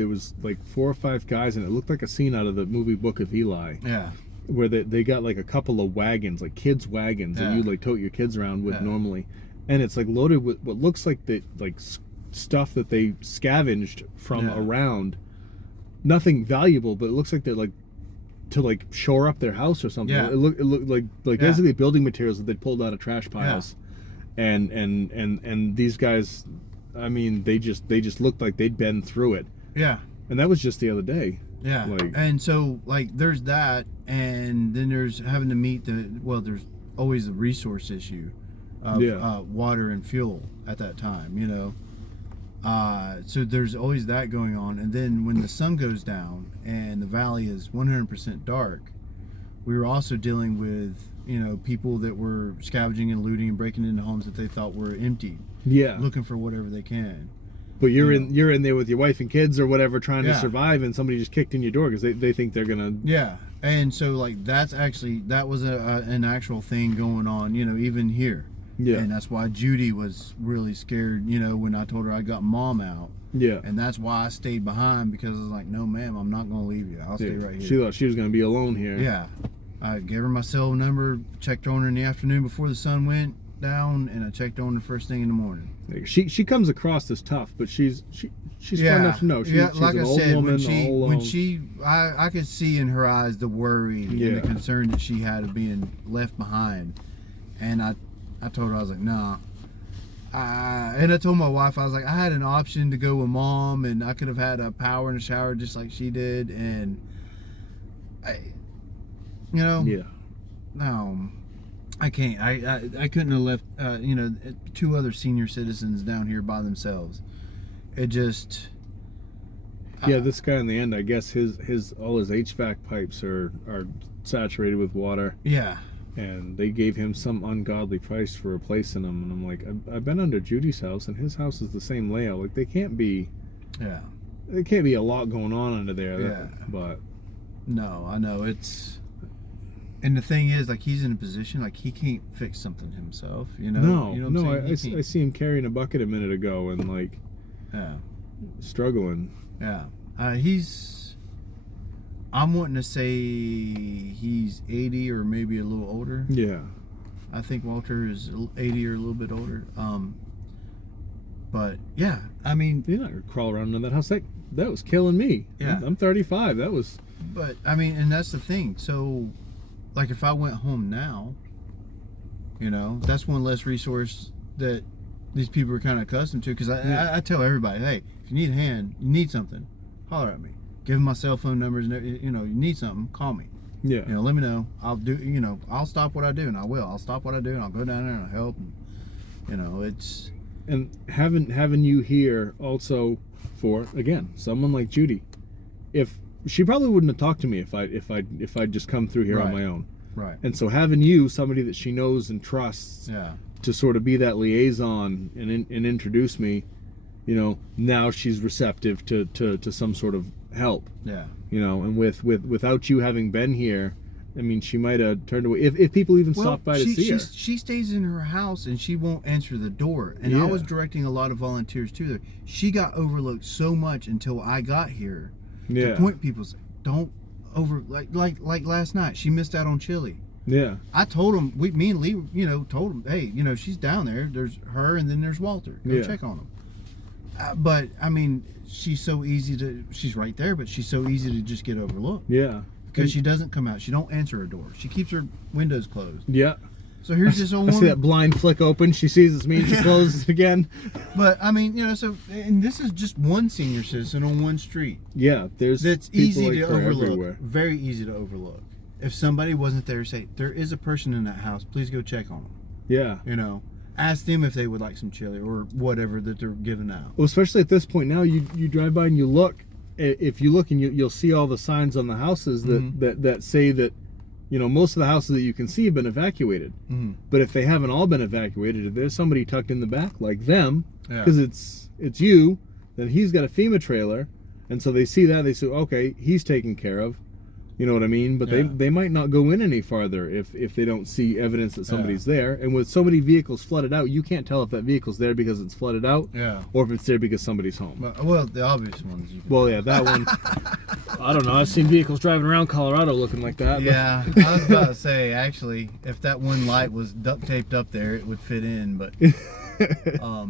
like 4 or 5 guys, and it looked like a scene out of the movie Book of Eli. Yeah. Where they got like a couple of wagons, like kids' wagons, that you like tote your kids around with normally, and it's like loaded with what looks like stuff that they scavenged from around. Nothing valuable, but it looks like they're like to like shore up their house or something. Yeah. It looked like basically building materials that they pulled out of trash piles. And these guys, I mean, they just looked like they'd been through it. Yeah. And that was just the other day. Yeah. Like, and so like there's that, and then there's having to meet there's always the resource issue of water and fuel at that time, you know. So there's always that going on, and then when the sun goes down and the valley is 100% dark, we were also dealing with, you know, people that were scavenging and looting and breaking into homes that they thought were empty, looking for whatever they can. But you're in there with your wife and kids or whatever, trying to survive, and somebody just kicked in your door because they think they're gonna. Yeah, and so like that was an actual thing going on, you know, even here. Yeah. And that's why Judy was really scared, you know, when I told her I got Mom out. Yeah. And that's why I stayed behind, because I was like, no, ma'am, I'm not going to leave you. I'll stay right here. She thought she was going to be alone here. Yeah. I gave her my cell number, checked on her in the afternoon before the sun went down, and I checked on her first thing in the morning. She comes across as tough, but she's smart enough to know. She's like an I old said, woman. I could see in her eyes the worry and the concern that she had of being left behind. And I told her, I was like, nah. And I told my wife, I was like, I had an option to go with Mom, and I could have had a power in the shower just like she did, and no, I can't. I couldn't have left, you know, 2 other senior citizens down here by themselves. It just. This guy in the end, I guess all his HVAC pipes are saturated with water. Yeah. And they gave him some ungodly price for replacing them, and I'm like, I've been under Judy's house, and his house is the same layout. Like, they can't be. Yeah. There can't be a lot going on under there. Yeah. But. No, I know it's. And the thing is, like, he's in a position like he can't fix something himself. You know. I see him carrying a bucket a minute ago, and like. Yeah. Struggling. Yeah. I'm wanting to say he's 80 or maybe a little older. Yeah. I think Walter is 80 or a little bit older. But yeah, I mean, you're not gonna crawl around in that house. That was killing me. Yeah. I'm 35. That was. But I mean, and that's the thing. So, like, if I went home now, you know, that's one less resource that these people are kind of accustomed to. Because I tell everybody, hey, if you need a hand, you need something, holler at me. Give them my cell phone numbers, and you know, you need something, call me. Yeah. You know, let me know. I'll do. You know, I'll stop what I do, and I will. I'll stop what I do, and I'll go down there and I'll help. And, you know, it's. And having you here also for, again, someone like Judy, if she probably wouldn't have talked to me if I'd just come through here on my own. Right. And so having you, somebody that she knows and trusts, to sort of be that liaison and introduce me, you know, now she's receptive to some sort of help. Yeah. You know, and without you having been here, I mean, she might have turned away. If people even stopped by to see her. She stays in her house and she won't answer the door. And I was directing a lot of volunteers to her. She got overlooked so much until I got here. To point people, don't over like last night. She missed out on chili. Yeah. I told him, me and Lee, told him, hey, she's down there. There's her, and then there's Walter. Go check on them. But I mean, she's right there, but she's so easy to just get overlooked. Yeah. Because she doesn't come out. She don't answer her door. She keeps her windows closed. Yeah. So here's this old I woman. see that blind flick open. She sees it's me and she closes it again. But I mean, and this is just one senior citizen on one street. Yeah, That's people easy like to her overlook. everywhere. Very easy to overlook. If somebody wasn't there, say there is a person in that house. Please go check on them. Yeah. Ask them if they would like some chili or whatever that they're giving out. Well, especially at this point now, you drive by and you look. If you look and you'll see all the signs on the houses that say that, most of the houses that you can see have been evacuated. Mm-hmm. But if they haven't all been evacuated, if there's somebody tucked in the back like them, Yeah. because it's you, then he's got a FEMA trailer, and so they see that, they say, okay, he's taken care of. You know what I mean? But Yeah. they might not go in any farther if they don't see evidence that somebody's there. And with so many vehicles flooded out, you can't tell if that vehicle's there because it's flooded out, or if it's there because somebody's home. Well, the obvious ones. You can Well, yeah, that one. I don't know. I've seen vehicles driving around Colorado looking like that. Yeah, I was about to say, actually, if that one light was duct taped up there, it would fit in. But I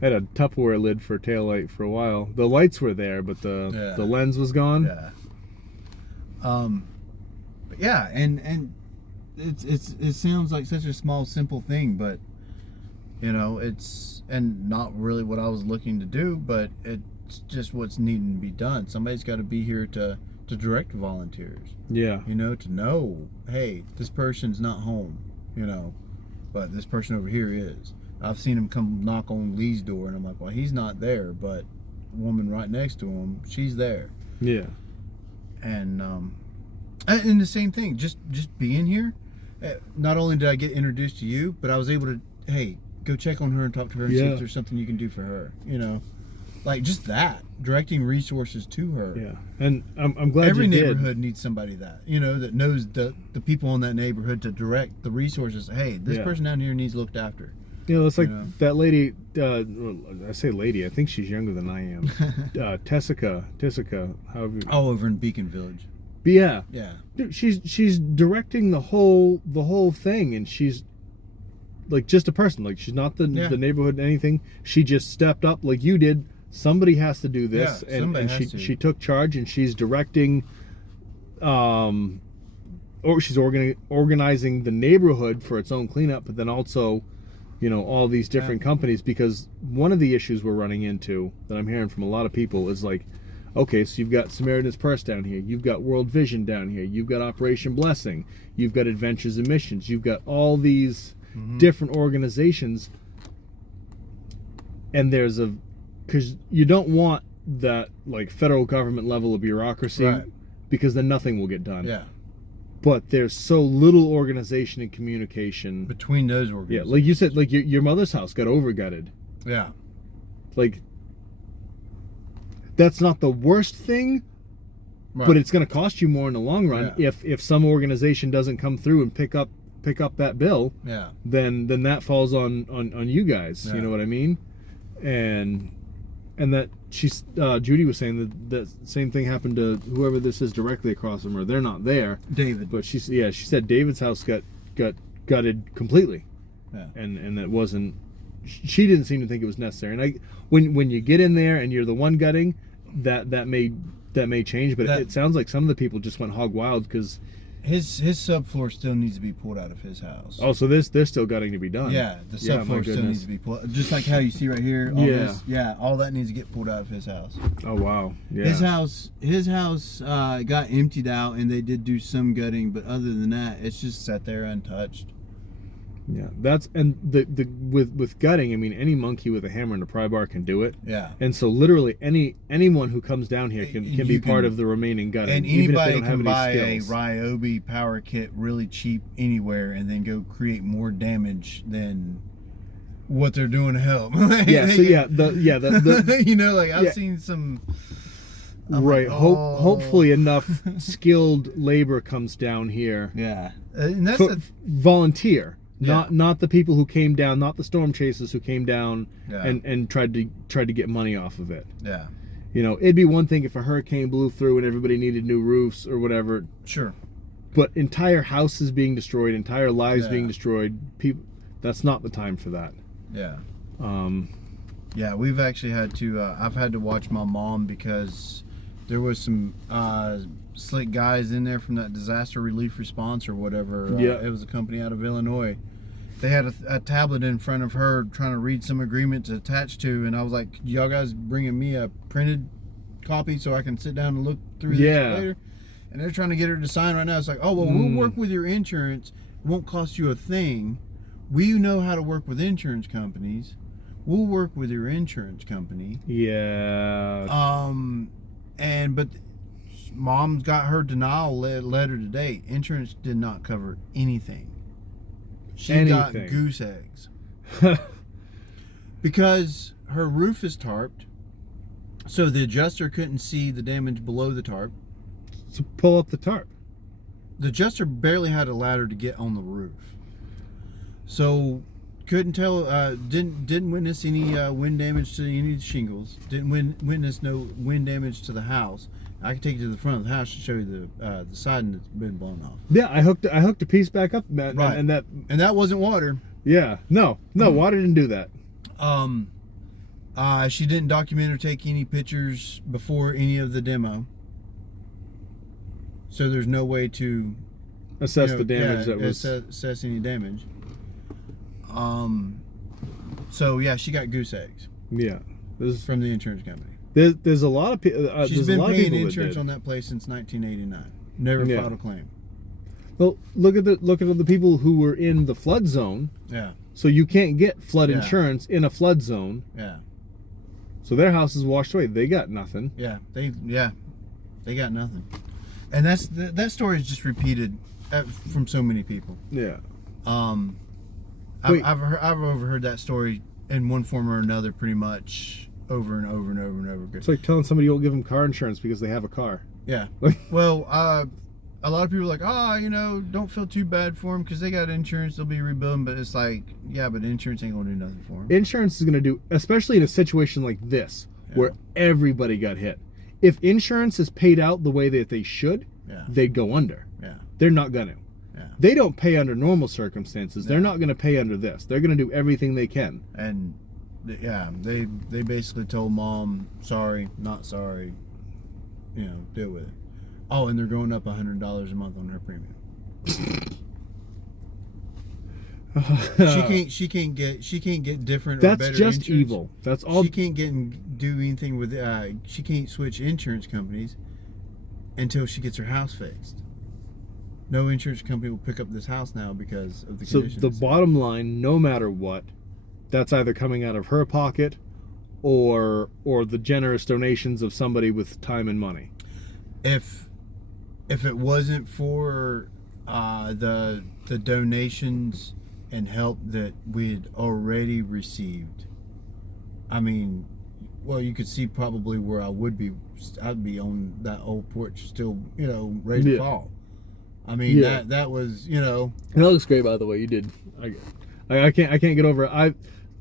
had a Tupperware lid for a taillight for a while. The lights were there, but the lens was gone. Yeah. But yeah, and it sounds like such a small, simple thing, but it's not really what I was looking to do, but it's just what's needing to be done. Somebody's got to be here to direct volunteers. Yeah. To know, hey, this person's not home, but this person over here is. I've seen him come knock on Lee's door, and I'm like, well, he's not there, but the woman right next to him, she's there. Yeah. And the same thing, just being here, not only did I get introduced to you, but I was able to, hey, go check on her and talk to her and see if there's something you can do for her. Like just that, directing resources to her. Yeah, and I'm glad every you did. neighborhood needs somebody that that knows the people in that neighborhood to direct the resources. Hey, this person down here needs looked after. It's like that lady. I say lady. I think she's younger than I am. Tessica. However. Oh, over in Beacon Village. But yeah. Dude, she's directing the whole thing, and she's like just a person. Like she's not the neighborhood anything. She just stepped up like you did. Somebody has to do this, and she took charge, and she's directing. Or she's organizing the neighborhood for its own cleanup, but then also. All these different companies, because one of the issues we're running into that I'm hearing from a lot of people is like, okay, so you've got Samaritan's Purse down here, you've got World Vision down here, you've got Operation Blessing, you've got Adventures and Missions, you've got all these different organizations, and because you don't want that like federal government level of bureaucracy, because then nothing will get done. Yeah. But there's so little organization and communication between those organizations. Yeah, like you said, like your mother's house got overgutted. Yeah. Like, that's not the worst thing, but it's going to cost you more in the long run if some organization doesn't come through and pick up that bill. Yeah. Then that falls on you guys. You know what I mean? And that Judy was saying that same thing happened to whoever this is directly across from her. They're not there, David. But she said David's house got gutted completely, and that wasn't. She didn't seem to think it was necessary. And when you get in there and you're the one gutting, that may change. But it sounds like some of the people just went hog wild because. His subfloor still needs to be pulled out of his house. Oh, so they're still gutting to be done. Yeah, the subfloor still needs to be pulled. Just like how you see right here. All that needs to get pulled out of his house. Oh wow. Yeah. His house got emptied out, and they did do some gutting, but other than that, it's just sat there untouched. Yeah, that's with gutting. I mean, any monkey with a hammer and a pry bar can do it. Yeah. And so literally anyone who comes down here can be part of the remaining gutting. And even if they anybody don't have can buy any skills. a Ryobi power kit really cheap anywhere, and then go create more damage than what they're doing to help. Yeah. So the I've seen some. Right. Hopefully enough skilled labor comes down here. Yeah. And that's volunteer. Not the people who came down, not the storm chasers who came down and tried to get money off of it. Yeah. It'd be one thing if a hurricane blew through and everybody needed new roofs or whatever. Sure. But entire houses being destroyed, entire lives Yeah. being destroyed, people. That's not the time for that. Yeah. Um, Yeah, we've actually had to. I've had to watch my mom because there was some slick guys in there from that disaster relief response or whatever. Yeah. It was a company out of Illinois. They had a tablet in front of her trying to read some agreement to attach to, and I was like, "Y'all guys bringing me a printed copy so I can sit down and look through Yeah. this later?" And they're trying to get her to sign right now. It's like, "Oh well, we'll work with your insurance. It won't cost you a thing. We know how to work with insurance companies. We'll work with your insurance company." yeah. But mom's got her denial letter today. Insurance did not cover anything. She got Anything. goose eggs because her roof is tarped, so the adjuster couldn't see the damage below the tarp. So pull up the tarp. The adjuster barely had a ladder to get on the roof, so couldn't tell. Didn't witness any wind damage to any of the shingles. Didn't witness no wind damage to the house. I can take you to the front of the house to show you the siding that's been blown off. Yeah, I hooked a piece back up, Matt, Right. and that. And that wasn't water. Yeah, no, water didn't do that. She didn't document or take any pictures before any of the demo. So there's no way to Assess the damage that was. assess any damage. So yeah, she got goose eggs Yeah, there's from the insurance company. there's a lot of people. She's There's a been lot of paying people that insurance did. on that place since 1989. Never Yeah. filed a claim. Well, look at the people who were in the flood zone. Yeah, So you can't get flood Yeah. insurance in a flood zone. yeah, So their house is washed away. They got nothing. yeah. They got nothing. And that story is just repeated from so many people. Yeah. I've overheard that story in one form or another, pretty much over and over and over and over again. It's like telling somebody you won't give them car insurance because they have a car. Yeah. Well, a lot of people are like, don't feel too bad for them because they got insurance, they'll be rebuilding. But it's like, yeah, but insurance ain't gonna do nothing for them. Insurance is going to do, especially in a situation like this, where everybody got hit. If insurance is paid out the way that they should, Yeah. they'd go under. Yeah. They're not going to. Yeah. They don't pay under normal circumstances. They're Yeah. not going to pay under this. They're going to do everything they can. And they basically told mom, sorry, not sorry, deal with it. Oh, and they're going up $100 a month on her premium. She can't get different or That's better just insurance. evil. That's all. She can't do anything with. She can't switch insurance companies until she gets her house fixed. No insurance company will pick up this house now because of the So conditions. the bottom line, no matter what, that's either coming out of her pocket or the generous donations of somebody with time and money. If it wasn't for the donations and help that we had already received, I mean, well, you could see probably where I would be. I'd be on that old porch still, ready to Yeah. fall. I mean, Yeah. that was, That looks great, by the way. You did. I can't get over it.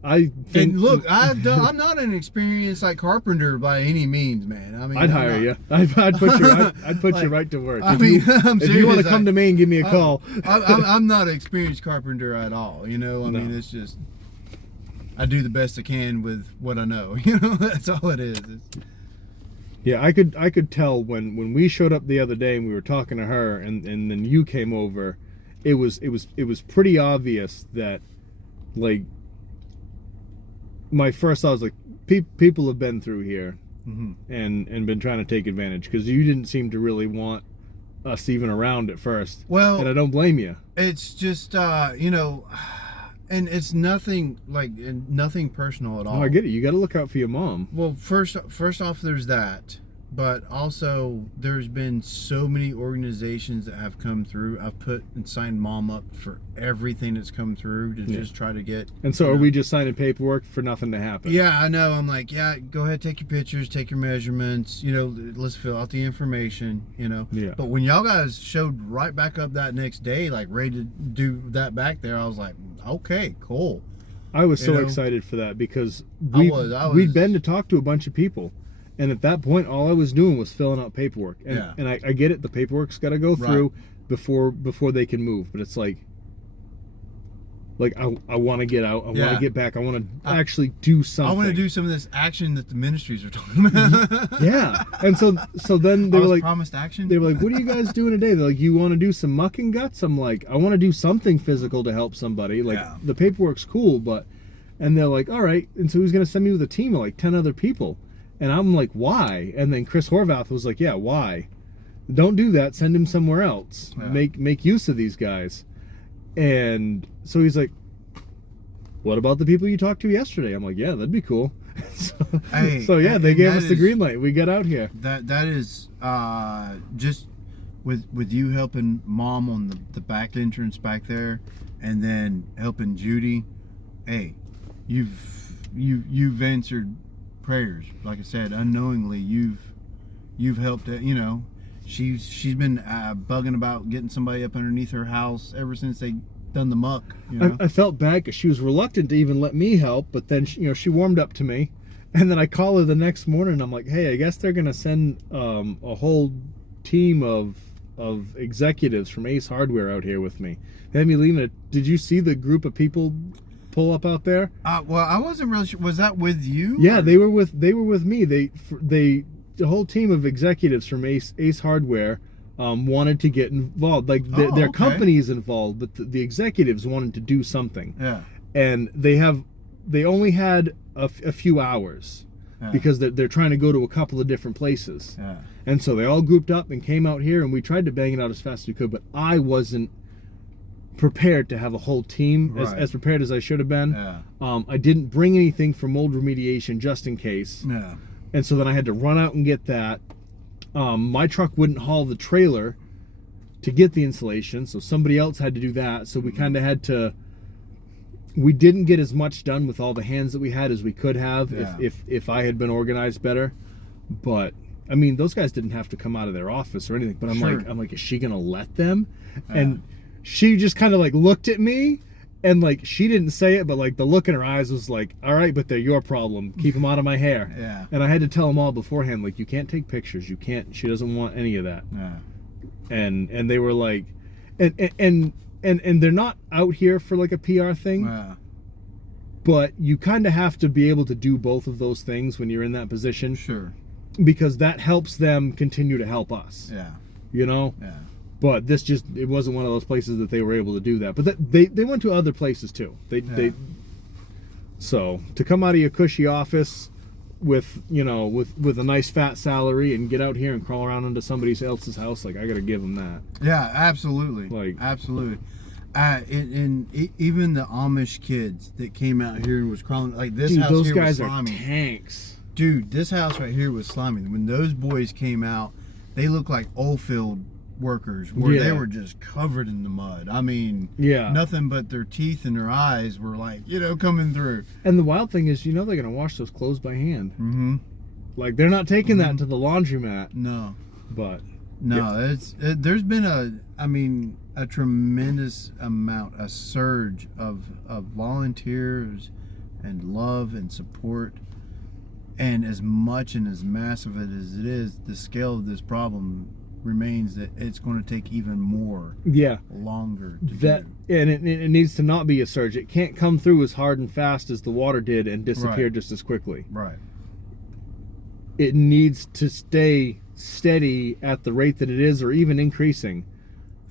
I think. And look, I'm not an experienced carpenter by any means, man. I mean, I'd hire you. I'd put you. I'd put you Like, right to work. I If mean, you, I'm if you want to serious, come to me and give me a call. I'm not an experienced carpenter at all. I No. mean, it's just I do the best I can with what I know. That's all it is. Yeah, I could tell when we showed up the other day and we were talking to her and then you came over, it was pretty obvious that, like, my first thought was like, people have been through here and been trying to take advantage, because you didn't seem to really want us even around at first. Well, and I don't blame you. it's just and it's nothing nothing personal at all. Oh, I get it. You got to look out for your mom. Well, first off, there's that, but also there's been so many organizations that have come through. I've put and signed mom up for everything that's come through to just try to get. And so, are we just signing paperwork for nothing to happen? Yeah, I know. I'm like, yeah, go ahead, take your pictures, take your measurements. Let's fill out the information. Yeah. But when y'all guys showed right back up that next day, like ready to do that back there, I was like, okay, cool. I was so You know? excited for that because I was. we'd been to talk to a bunch of people, And at that point, all I was doing was filling out paperwork. And, Yeah. and I get it. The paperwork's got to go through before they can move. But it's like I want to get out. I want Yeah. to get back. I want to actually do something. I want to do some of this action that the ministries are talking about. Yeah. And so then they I were was like, promised action. they were like, what are you guys doing today? They're like, you want to do some muck and guts? I'm like, I want to do something physical to help somebody. Like, Yeah. the paperwork's cool, but... And they're like, all right. And so he was going to send me with a team of like 10 other people. And I'm like, why? And then Chris Horvath was like, yeah, why? Don't do that. Send him somewhere else. Yeah. Make use of these guys. And so he's like, what about the people you talked to yesterday? I'm like, yeah, that'd be cool. Hey, so yeah, they and gave that us the is- green light. We got out here. That is just with you helping Mom on the back entrance back there, and then helping Judy. Hey, you've answered prayers. Like I said, unknowingly you've helped. You know, she's been bugging about getting somebody up underneath her house ever since they done the muck. You know? I felt bad because she was reluctant to even let me help, but then she warmed up to me, and then I call her the next morning. And I'm like, hey, I guess they're gonna send a whole team of executives from Ace Hardware out here with me. They had me leaving. Did you see the group of people pull up out there? Well, I wasn't really sure. Was that with you? Yeah, or- they were with me. The whole team of executives from Ace Hardware wanted to get involved. Like their okay. company's involved, but the executives wanted to do something. Yeah. And they only had a few hours Yeah. because they're trying to go to a couple of different places. Yeah. And so they all grouped up and came out here, and we tried to bang it out as fast as we could, but I wasn't prepared to have a whole team Right. as prepared as I should have been. Yeah. I didn't bring anything for mold remediation just in case. Yeah. And so then I had to run out and get that. My truck wouldn't haul the trailer to get the insulation, so somebody else had to do that. So we kind of had to. We didn't get as much done with all the hands that we had as we could have Yeah. if I had been organized better. But I mean, those guys didn't have to come out of their office or anything. But Sure. I'm like, is she gonna let them? And she just kind of like looked at me. And like she didn't say it, but like the look in her eyes was like, all right, but they're your problem. Keep them out of my hair. Yeah. And I had to tell them all beforehand, like, you can't take pictures. You can't. She doesn't want any of that. Yeah. And they were like, and they're not out here for like a PR thing, Yeah. but you kind of have to be able to do both of those things when you're in that position, Sure. because that helps them continue to help us. Yeah. You know. Yeah. But this it wasn't one of those places that they were able to do that. But they went to other places too. So to come out of your cushy office with a nice fat salary and get out here and crawl around into somebody else's house, like, I gotta give them that. Yeah, absolutely. Like- absolutely. Even the Amish kids that came out here and was crawling, like this Dude, house those here guys was are slimy. tanks. Dude, this house right here was slimy. When those boys came out, they looked like oil field workers, where they Yeah. were just covered in the mud. I mean, Yeah. nothing but their teeth and their eyes were like, coming through. And the wild thing is, they're gonna wash those clothes by hand. Mm-hmm. Like, they're not taking that into the laundromat. No. But No, there's been a tremendous amount, a surge of volunteers and love and support, and as much and as massive as it is, the scale of this problem remains that it's going to take even more yeah, longer to that do. and it needs to not be a surge. It can't come through as hard and fast as the water did and disappear Right. just as quickly. Right. It needs to stay steady at the rate that it is, or even increasing.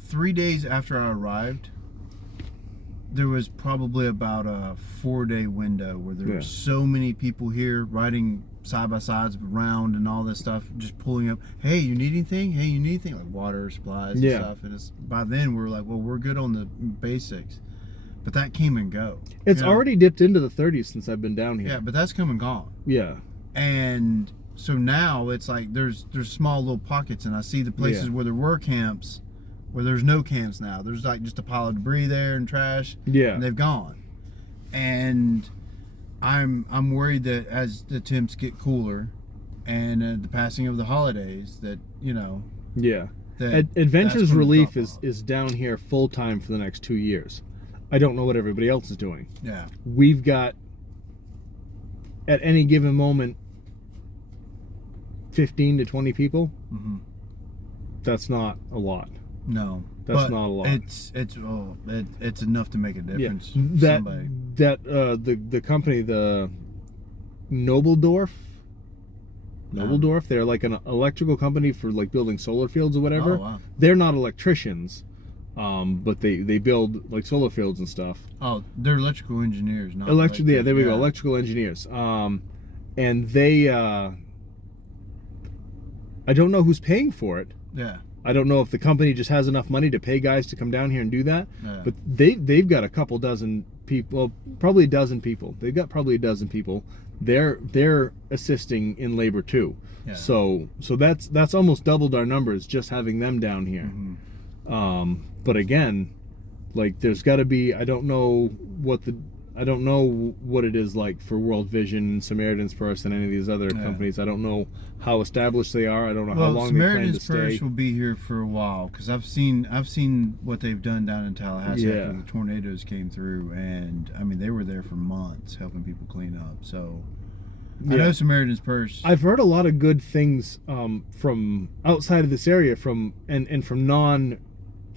3 days after I arrived, there was probably about a 4-day window where there Yeah. were so many people here riding side by sides around and all this stuff, just pulling up. Hey, you need anything? Hey, you need anything? Like water, supplies, Yeah. and stuff. And by then we were like, well, we're good on the basics. But that came and go. It's You know? already dipped into the 30s since I've been down Yeah, here. but that's come and gone. Yeah. And so now it's like there's small little pockets, and I see the places Yeah. where there were camps, where there's no camps now. There's like just a pile of debris there and trash. Yeah. And they've gone. And I'm worried that as the temps get cooler, and the passing of the holidays, that Yeah. that Adventures that's gonna Relief drop is off. is down here full time for the next 2 years. I don't know what everybody else is doing. Yeah. We've got, at any given moment, 15 to 20 people, Mm-hmm. that's not a lot. No, That's not a lot. It's enough to make a difference. Yeah. For somebody. The company, the Nobeldorf, they're like an electrical company for like building solar fields or whatever. Oh, wow. They're not electricians, but they build like solar fields and stuff. Oh, they're electrical engineers, not Yeah, there we go, yeah. electrical engineers. And they, I don't know who's paying for it. Yeah. I don't know if the company just has enough money to pay guys to come down here and do that. Yeah. But they've got a couple dozen people, well, probably a dozen people. They've got probably a dozen people. They're assisting in labor too. Yeah. So that's almost doubled our numbers just having them down here. Mm-hmm. But again, like there's got to be, I don't know what it is like for World Vision, Samaritan's Purse, and any of these other companies. I don't know how established they are. I don't know how long they plan to Samaritan's stay. Purse will be here for a while because I've seen what they've done down in Tallahassee after the tornadoes came through, and I mean they were there for months helping people clean up. So I know Samaritan's Purse. I've heard a lot of good things from outside of this area, from non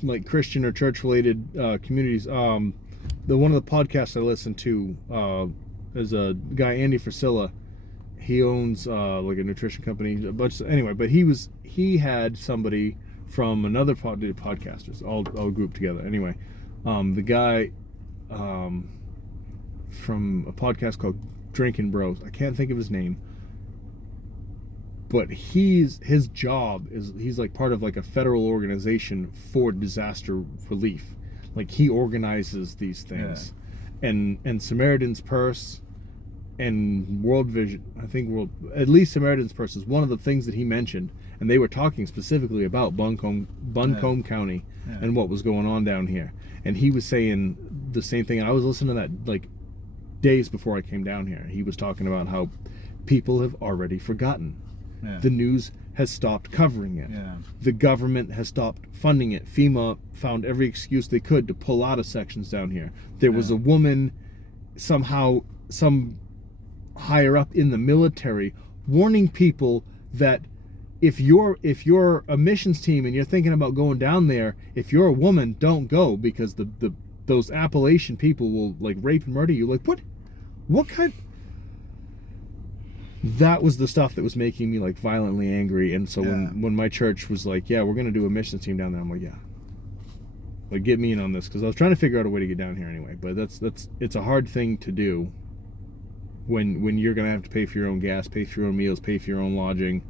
like Christian or church related communities. One of the podcasts I listen to is a guy, Andy Frisilla. He owns like a nutrition company, anyway. But he had somebody from another podcasters all grouped together. Anyway, the guy from a podcast called Drinking Bros. I can't think of his name, but his job is he's like part of like a federal organization for disaster relief. Like he organizes these things, and Samaritan's Purse and World Vision. I think at least Samaritan's Purse is one of the things that he mentioned, and they were talking specifically about Buncombe County and what was going on down here. And he was saying the same thing. I was listening to that like days before I came down here. He was talking about how people have already forgotten. Yeah. The news has stopped covering it. Yeah. The government has stopped funding it. FEMA found every excuse they could to pull out of sections down here. There was a woman, somehow, some higher up in the military, warning people that if you're a missions team and you're thinking about going down there, if you're a woman, don't go, because those Appalachian people will like rape and murder you. Like what kind? That was the stuff that was making me like violently angry. And so when my church was like, yeah, we're gonna do a missions team down there, I'm like, yeah, like get me in on this, because I was trying to figure out a way to get down here anyway. But it's a hard thing to do when you're gonna have to pay for your own gas, pay for your own meals, pay for your own lodging.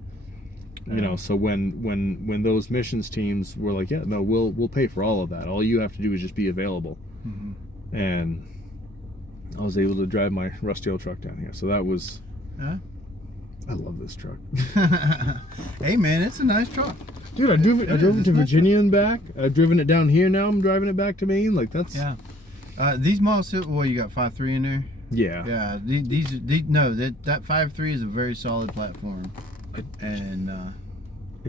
You know, so when those missions teams were like, yeah, no, we'll pay for all of that. All you have to do is just be available. Mm-hmm. And I was able to drive my rusty old truck down here. So that was. Yeah. I love this truck. Hey man, it's a nice truck. Dude, I drove it to Virginia and back. I've driven it down here. Now I'm driving it back to Maine. Like that's. Yeah. These models, well, you got 5.3 in there. Yeah. Yeah. These no, that 5.3 is a very solid platform. And I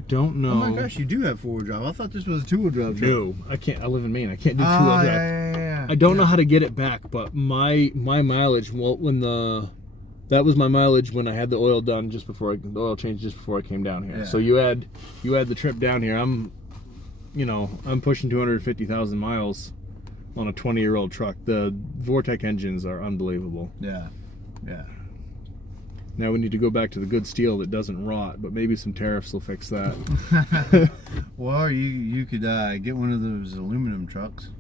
don't know. oh my gosh, you do have 4-wheel drive. I thought this was a 2-wheel drive truck. No, I can't. I live in Maine. I can't do 2-wheel drive. Yeah. I don't know how to get it back, but my mileage. Well, that was my mileage when I had the oil done the oil change just before I came down here. Yeah. So you add the trip down here. I'm pushing 250,000 miles on a 20-year-old truck. The Vortec engines are unbelievable. Yeah. Yeah. Now we need to go back to the good steel that doesn't rot, but maybe some tariffs will fix that. Well, you could get one of those aluminum trucks.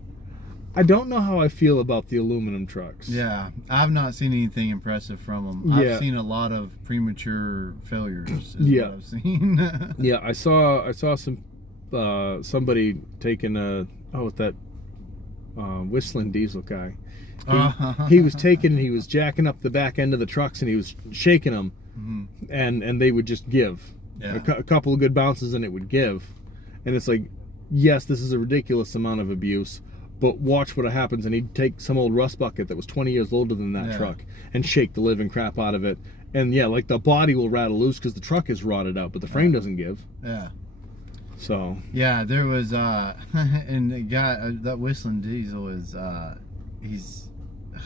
I don't know how I feel about the aluminum trucks. Yeah, I've not seen anything impressive from them. Yeah. I've seen a lot of premature failures. Is Yeah. what I've seen. Yeah, I saw some somebody taking that whistling diesel guy. He was he was jacking up the back end of the trucks and he was shaking them, and they would just give. Yeah. A couple of good bounces and it would give. And it's like, yes, this is a ridiculous amount of abuse, but watch what happens. And he'd take some old rust bucket that was 20 years older than that truck and shake the living crap out of it. And yeah, like the body will rattle loose because the truck is rotted out, but the frame doesn't give. Yeah. So. Yeah, there was, and the guy, that whistling diesel is,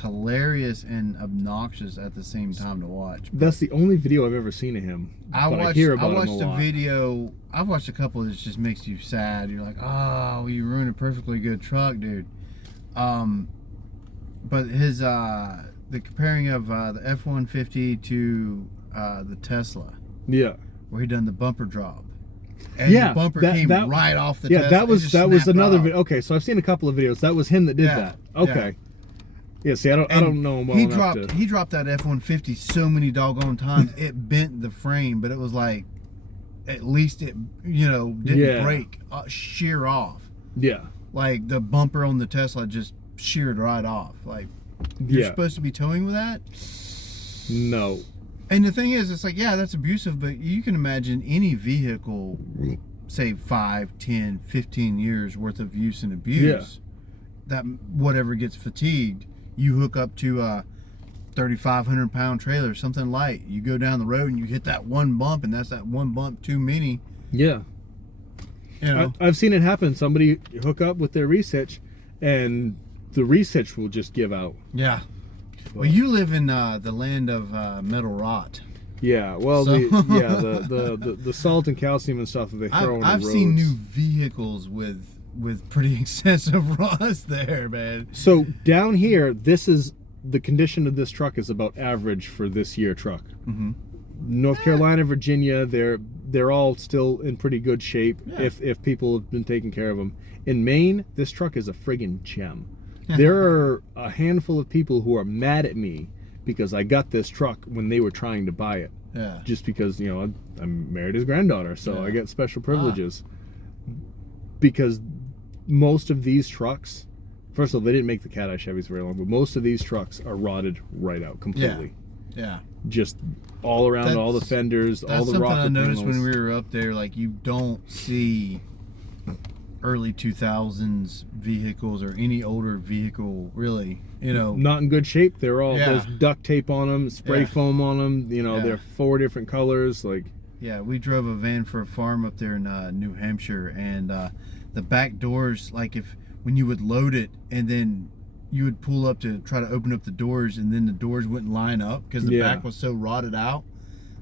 hilarious and obnoxious at the same time to watch. That's the only video I've ever seen of him. I but hear about watched him a a lot. video. I've watched a couple that just makes you sad. You're like, oh, you ruined a perfectly good truck, dude. But his the comparing of the F-150 to the Tesla, Yeah. where he done the bumper drop, and Yeah, the bumper that- came that- right off the Yeah, Tesla. that It was just that was snapped another off. video. Okay, so I've seen a couple of videos. That was him that did Yeah, that. Okay. Yeah. See, I don't know him well he enough dropped to. he dropped that F-150 so many doggone times it bent the frame, but it was like at least it didn't Yeah. break, shear off. Yeah. Like the bumper on the Tesla just sheared right off. Like you're Yeah. supposed to be towing with that. No. And the thing is, it's like, yeah, that's abusive, but you can imagine any vehicle, say 5, 10, 15 years worth of use and abuse, that whatever gets fatigued, you hook up to a 3,500 pound trailer, something light. You go down the road and you hit that one bump, and that's that one bump too many. Yeah. I've seen it happen. Somebody hook up with their resetch, and the resetch will just give out. Yeah. Well, you live in the land of metal rot. Yeah. Well, So- the salt and calcium and stuff that they throw on the I've roads. seen new vehicles with pretty extensive rust there, man. So down here, this is the condition of this truck is about average for this year truck. Mm-hmm. North Carolina, Virginia, they're all still in pretty good shape if people have been taking care of them. In Maine, this truck is a friggin' gem. There are a handful of people who are mad at me because I got this truck when they were trying to buy it. Yeah. Just because, I'm married his granddaughter, so Yeah. I get special privileges. Because most of these trucks, first of all, they didn't make the Cat Eye Chevys very long, but most of these trucks are rotted right out completely. Yeah. Just all around, all the That's- fenders, all That's the something rocker I noticed panels. when we were up there. Like, you don't see early 2000s vehicles or any older vehicle, really. Not in good shape. They're all Yeah. there's duct tape on them, spray Yeah. foam on them. Yeah. They're 4 different colors. Like, Yeah, we drove a van for a farm up there in New Hampshire, and the back doors, like when you would load it and then you would pull up to try to open up the doors, and then the doors wouldn't line up because the Yeah. back was so rotted out.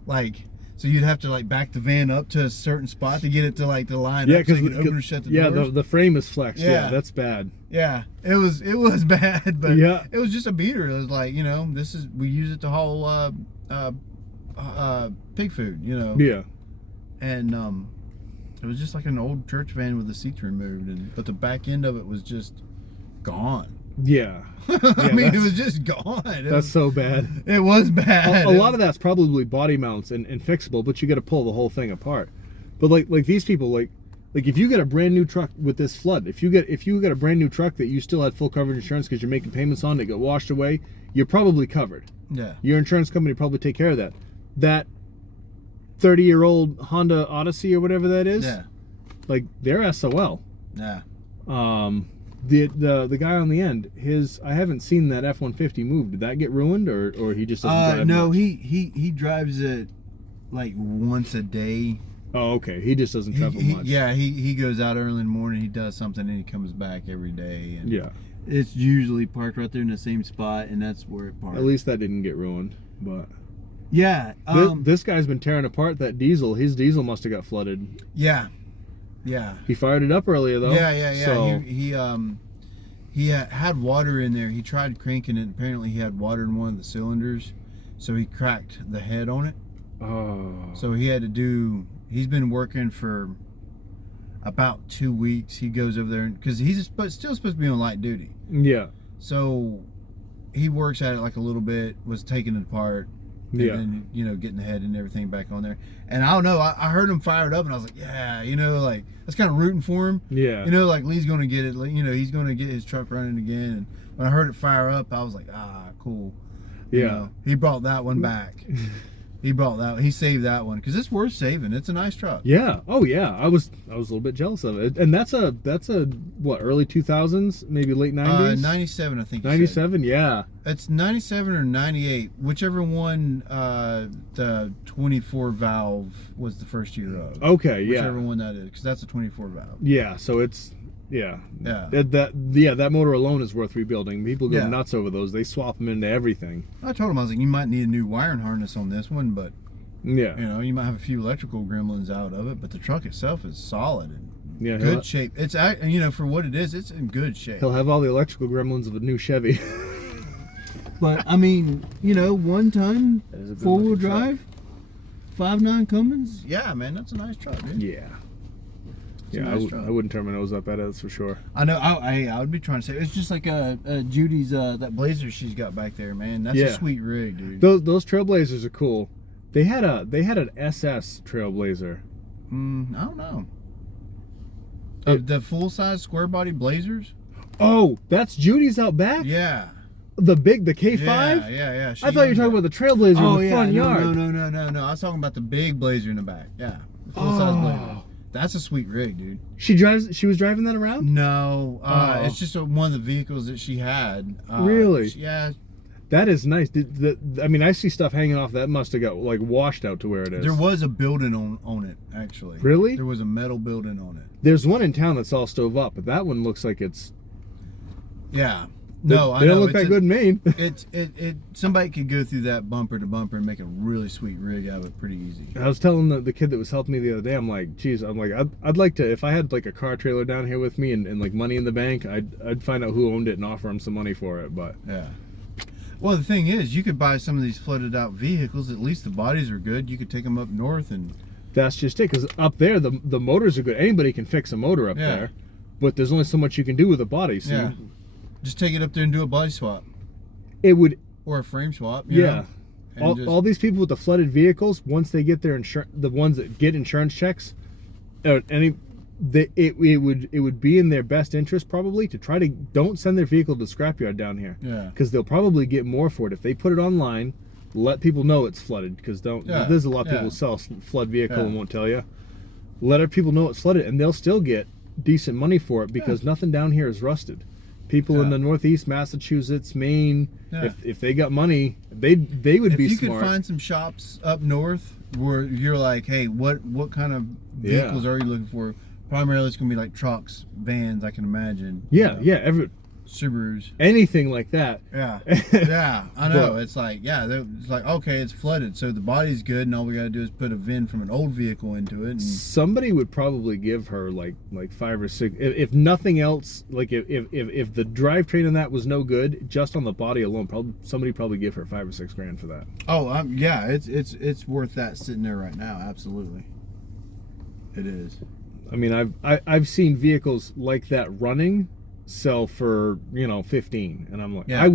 Like, so you'd have to like back the van up to a certain spot to get it to like to line up so you could open and shut the doors. the frame is flexed. Yeah, Yeah. that's bad. Yeah, it was bad, but Yeah. it was just a beater. It was like, we use it to haul pig food, Yeah. and it was just like an old church van with the seats removed, but the back end of it was just gone. Yeah. I mean, it that's- was just gone. That's so bad. It was bad. A lot of that's probably body mounts and fixable, but you got to pull the whole thing apart. But like these people, like if you get a brand new truck with this flood, if you get a brand new truck that you still had full coverage insurance because you're making payments on it, got washed away, you're probably covered. Yeah. Your insurance company probably take care of that. That 30-year-old Honda Odyssey or whatever that is, Yeah. like they're SOL. Yeah. The guy on the end, I haven't seen that F-150 move. Did that get ruined or he just doesn't drive No, much? he drives it like once a day. Oh, okay. He just doesn't travel much. Yeah, he goes out early in the morning, he does something, and he comes back every day. And Yeah. it's usually parked right there in the same spot, and that's where it parks. At least that didn't get ruined. But Yeah. this guy's been tearing apart that diesel. His diesel must have got flooded. Yeah. Yeah. He fired it up earlier though. Yeah. So He had water in there. He tried cranking it. Apparently, he had water in one of the cylinders, so he cracked the head on it. oh. So he had to do. He's been working for about 2 weeks. He goes over there because he's still supposed to be on light duty. Yeah. So he works at it like a little bit. Was taking it apart. And Yeah. then, getting the head and everything back on there. And I don't know, I heard him fire it up, and I was like, yeah, like, that's kind of rooting for him. Yeah. Like, Lee's going to get it. Like, he's going to get his truck running again. And when I heard it fire up, I was like, cool. Yeah. He brought that one back. He saved that one because it's worth saving. It's a nice truck. Yeah. Oh yeah. I was a little bit jealous of it. And that's a what, early 2000s, maybe late 90s? 97, I think. you said. 97, yeah. It's 97 or 98, whichever one. The 24 valve was the first year of. Okay, yeah. Whichever one that is, because that's a 24 valve. Yeah, so it's Yeah. Yeah. That motor alone is worth rebuilding. People go Yeah. nuts over those. They swap them into everything. I told him, I was like, you might need a new wiring harness on this one, but Yeah. you know, you might have a few electrical gremlins out of it, but the truck itself is solid and Yeah. good shape. It's, you know, for what it is, it's in good shape. He'll have all the electrical gremlins of a new Chevy. But I mean, you know, 1 ton, That is a good 4-wheel looking truck. drive, 5.9 Cummins. Yeah, man, that's a nice truck, dude. Yeah. It's a Yeah, nice truck. I wouldn't turn my nose up at it, that's for sure. I know. I would be trying to say it's just like Judy's that Blazer she's got back there, man. That's Yeah. a sweet rig, dude. Those Trailblazers are cool. They had an SS Trailblazer. I don't know. It- The full size square body Blazers. Oh, that's Judy's out back. Yeah. The K5. Yeah. I thought you were talking about the Trailblazer in the front yard. No. I was talking about the big Blazer in the back. Yeah. Full size Blazer. That's a sweet rig, dude. She was driving that around? No, Oh. it's just one of the vehicles that she had. Really? Yeah. That is nice. I mean, I see stuff hanging off that must have got like washed out to where it is. There was a building on it, actually. Really? There was a metal building on it. There's one in town that's all stove up, but that one looks like it's. Yeah. They, No, I they know. don't look It's that good in Maine. It somebody could go through that bumper to bumper and make a really sweet rig out of it pretty easy. I was telling the kid that was helping me the other day, I'm like, geez, I'd like to, if I had like a car trailer down here with me and like money in the bank, I'd find out who owned it and offer him some money for it. But Yeah. Well, the thing is, you could buy some of these flooded out vehicles. At least the bodies are good. You could take them up north and that's just it, because up there the motors are good. Anybody can fix a motor up Yeah. there, but there's only so much you can do with a body. So yeah, just take it up there and do a body swap it would. or a frame swap. You Yeah. know, and just- All these people with the flooded vehicles, once they get their insurance, the ones that get insurance checks, it would be in their best interest probably to try to don't send their vehicle to the scrapyard down here. Yeah. Because they'll probably get more for it if they put it online. Let people know it's flooded, because Yeah, there's a lot of yeah. people who sell flood vehicle Yeah. and won't tell you. Let people know it's flooded, and they'll still get decent money for it because nothing down here is rusted. People in Yeah. the Northeast, Massachusetts, Maine, Yeah. if they got money, they would if be you smart. could find some shops up north where you're like, hey, what kind of vehicles are you looking for? Primarily, it's gonna be like trucks, vans. I can imagine. Yeah, yeah, Subarus. anything like that. Yeah, yeah, I know. But- It's like, it's like, okay, it's flooded, so the body's good, and all we gotta do is put a VIN from an old vehicle into it. And Somebody would probably give her like 5 or 6, if nothing else. Like if the drivetrain in that was no good, just on the body alone, somebody probably give her 5 or 6 grand for that. oh, yeah, it's worth that sitting there right now. Absolutely, it is. I mean, I've seen vehicles like that running sell for 15, and I'm like, Yeah. I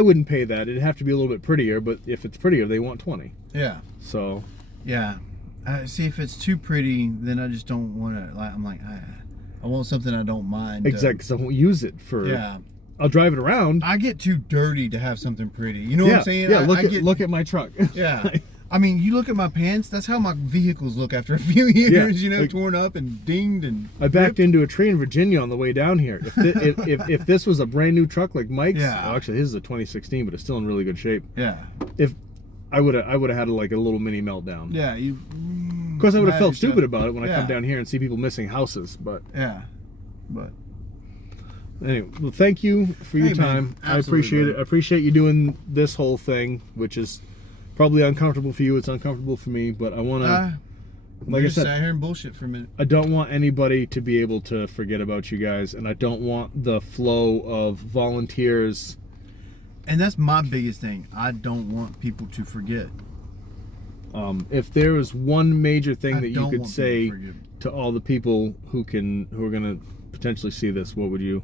wouldn't pay that. It'd have to be a little bit prettier, but if it's prettier, they want 20. Yeah, So yeah. See, if it's too pretty, then I just don't want to. Like, I'm like, I want something I don't mind. exactly, because I won't use it for. Yeah. I'll drive it around. I get too dirty to have something pretty. You know what I'm saying? Yeah, I get, look at my truck. Yeah. I mean, you look at my pants, that's how my vehicles look after a few years, like- torn up and dinged and I backed into a tree in Virginia on the way down here. If this was a brand new truck like Mike's, Yeah. well, actually his is a 2016, but it's still in really good shape. Yeah. If I would have had like a little mini meltdown. Yeah, you Of course, I would have felt mad stupid yourself. about it when I Yeah. come down here and see people missing houses. But Yeah. But anyway, well, thank you for your Hey, man. time. I Absolutely, appreciate it. bro. I appreciate you doing this whole thing, which is probably uncomfortable for you. It's uncomfortable for me, but I want to. Like I just said, sat here and bullshit for a minute. I don't want anybody to be able to forget about you guys, and I don't want the flow of volunteers. And that's my biggest thing. I don't want people to forget. If there is one major thing I that you don't could want say people to forget. to all the people who are going to potentially see this, what would you?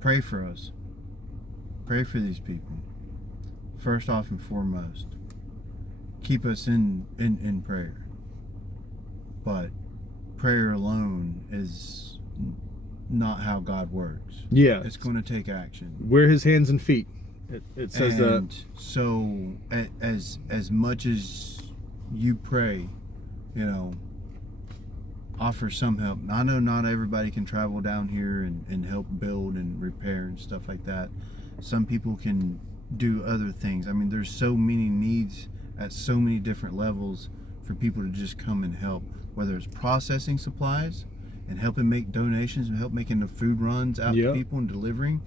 Pray for us. Pray for these people. First off and foremost. Keep us in prayer. But prayer alone is not how God works. Yeah, It's going to take action. we're His hands and feet. It says that. And so as much as you pray, offer some help. I know not everybody can travel down here and help build and repair and stuff like that. Some people can do other things. I mean, there's so many needs at so many different levels for people to just come and help, whether it's processing supplies and helping make donations and help making the food runs out to people and delivering,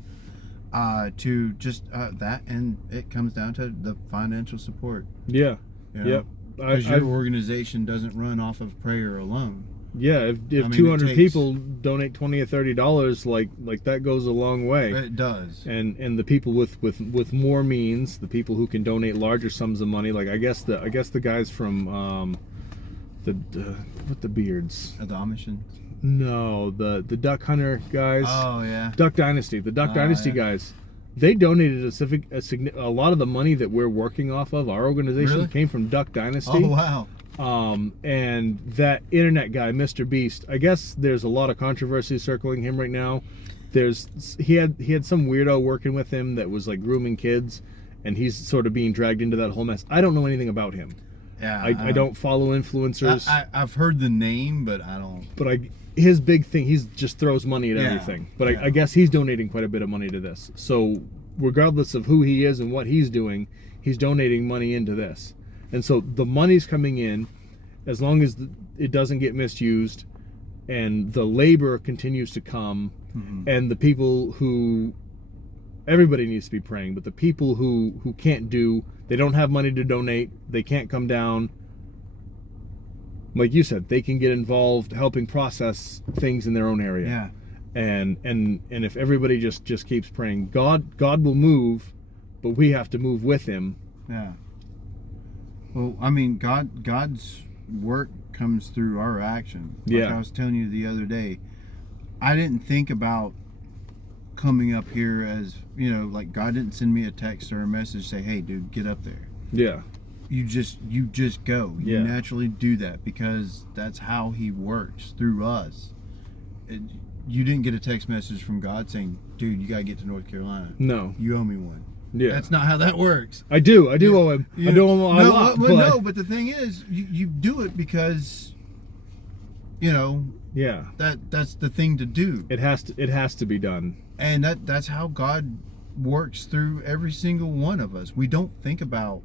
to just that, and it comes down to the financial support. Yeah. You know? Because your organization doesn't run off of prayer alone. Yeah, if 200 people donate $20 or $30, like that goes a long way. It does. And the people with more means, the people who can donate larger sums of money, like I guess the guys from with the beards. The Amish? No, the Duck Hunter guys. Oh yeah. Duck Dynasty, the Duck Dynasty guys. They donated a lot of the money that we're working off of. Our organization came from Duck Dynasty. Oh wow. And that internet guy, Mr. Beast, I guess there's a lot of controversy circling him right now. He had some weirdo working with him that was like grooming kids, and he's sort of being dragged into that whole mess. I don't know anything about him. Yeah, I don't follow influencers. I've heard the name, but I don't. But his big thing, he just throws money at everything. But I guess he's donating quite a bit of money to this. So regardless of who he is and what he's doing, he's donating money into this. And so the money's coming in, as long as it doesn't get misused, and the labor continues to come, and the people who, everybody needs to be praying, but the people who can't they don't have money to donate, they can't come down, like you said, they can get involved helping process things in their own area. Yeah. And if everybody just keeps praying, God will move, but we have to move with him. Yeah. Well, I mean, God's work comes through our action. Like I was telling you the other day, I didn't think about coming up here as, like God didn't send me a text or a message say, "Hey, dude, get up there." Yeah. You just go. You naturally do that because that's how he works through us. You didn't get a text message from God saying, "Dude, you got to get to North Carolina." No. You owe me one. Yeah. That's not how that works. I do owe him. I don't owe him a lot. But the thing is, you do it because, that's the thing to do. It has to be done. And that's how God works through every single one of us. We don't think about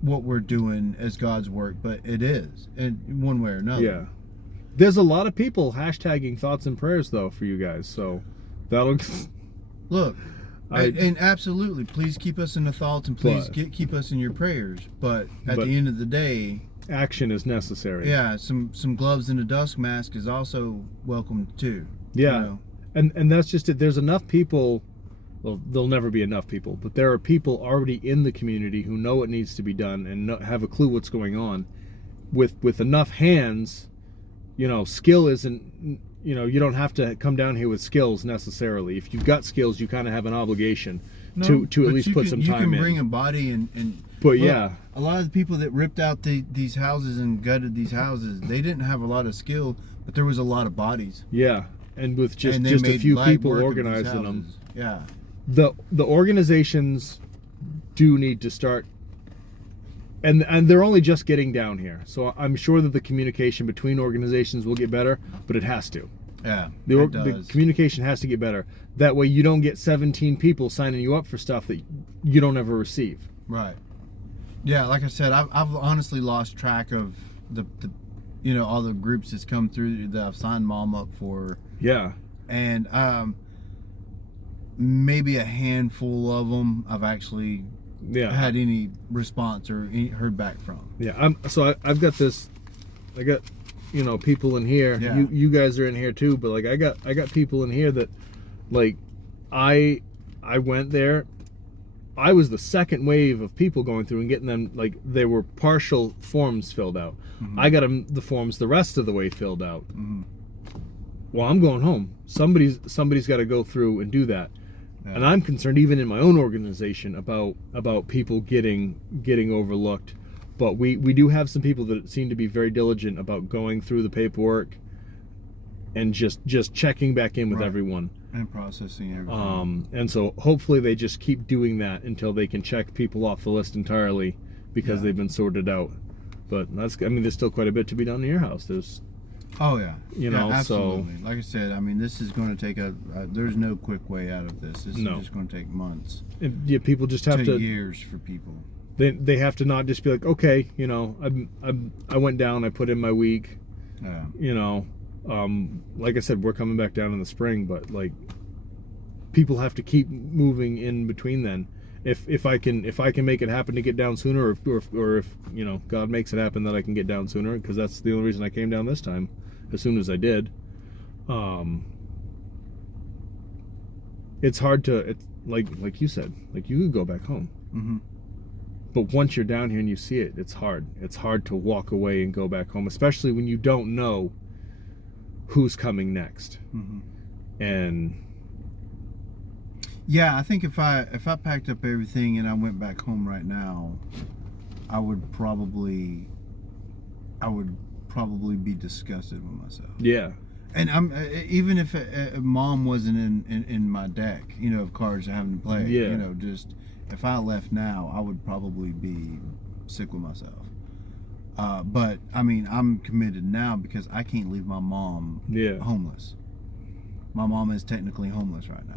what we're doing as God's work, but it is, in one way or another. Yeah. There's a lot of people hashtagging thoughts and prayers though for you guys, so that'll look. And absolutely, please keep us in the thoughts, and please keep us in your prayers. But at the end of the day, action is necessary. Yeah, some gloves and a dust mask is also welcome too. Yeah, and that's just it. There's enough people. Well, there'll never be enough people, but there are people already in the community who know what needs to be done and have a clue what's going on. With enough hands, skill isn't. You don't have to come down here with skills necessarily. If you've got skills, you kind of have an obligation to at least put some time in. You can bring a body and but look, yeah, a lot of the people that ripped out these houses and gutted these houses, they didn't have a lot of skill, but there was a lot of bodies. Yeah, and with just a few people organizing them. Yeah, the organizations do need to start. And they're only just getting down here, so I'm sure that the communication between organizations will get better, but it has to. Yeah, the communication has to get better. That way you don't get 17 people signing you up for stuff that you don't ever receive. Right. Yeah, like I said, I've honestly lost track of the all the groups that's come through that I've signed Mom up for. Yeah. And maybe a handful of them I've actually had any response or heard back from. Yeah, I've got this. I got people in here. Yeah. You guys are in here too, but like I got people in here that like I went there. I was the second wave of people going through and getting them, like they were partial forms filled out. Mm-hmm. I got them the forms the rest of the way filled out. Mm-hmm. Well, I'm going home. Somebody's got to go through and do that. Yeah. And I'm concerned even in my own organization about people getting overlooked. But we do have some people that seem to be very diligent about going through the paperwork and just checking back in with everyone. And processing everything. And so hopefully they just keep doing that until they can check people off the list entirely because they've been sorted out. But there's still quite a bit to be done in your house. There's absolutely. Like I said, this is going to take there's no quick way out of this. This is just going to take months. And, people just have to years for people. they have to not just be like, okay, I went down, I put in my week, Yeah. like I said, we're coming back down in the spring, but like people have to keep moving in between then. If I can make it happen to get down sooner, or if God makes it happen that I can get down sooner, because that's the only reason I came down this time as soon as I did. It's hard to, it's like you said, like you could go back home. Mm-hmm. But once you're down here and you see it, it's hard. It's hard to walk away and go back home, especially when you don't know who's coming next. Mm-hmm. And yeah, I think if I packed up everything and I went back home right now, I would probably be disgusted with myself. yeah, And I'm even if mom wasn't in my deck, of cards I haven't played. Yeah. Just if I left now, I would probably be sick with myself. But I mean, I'm committed now because I can't leave my mom yeah, homeless. My mom is technically homeless right now.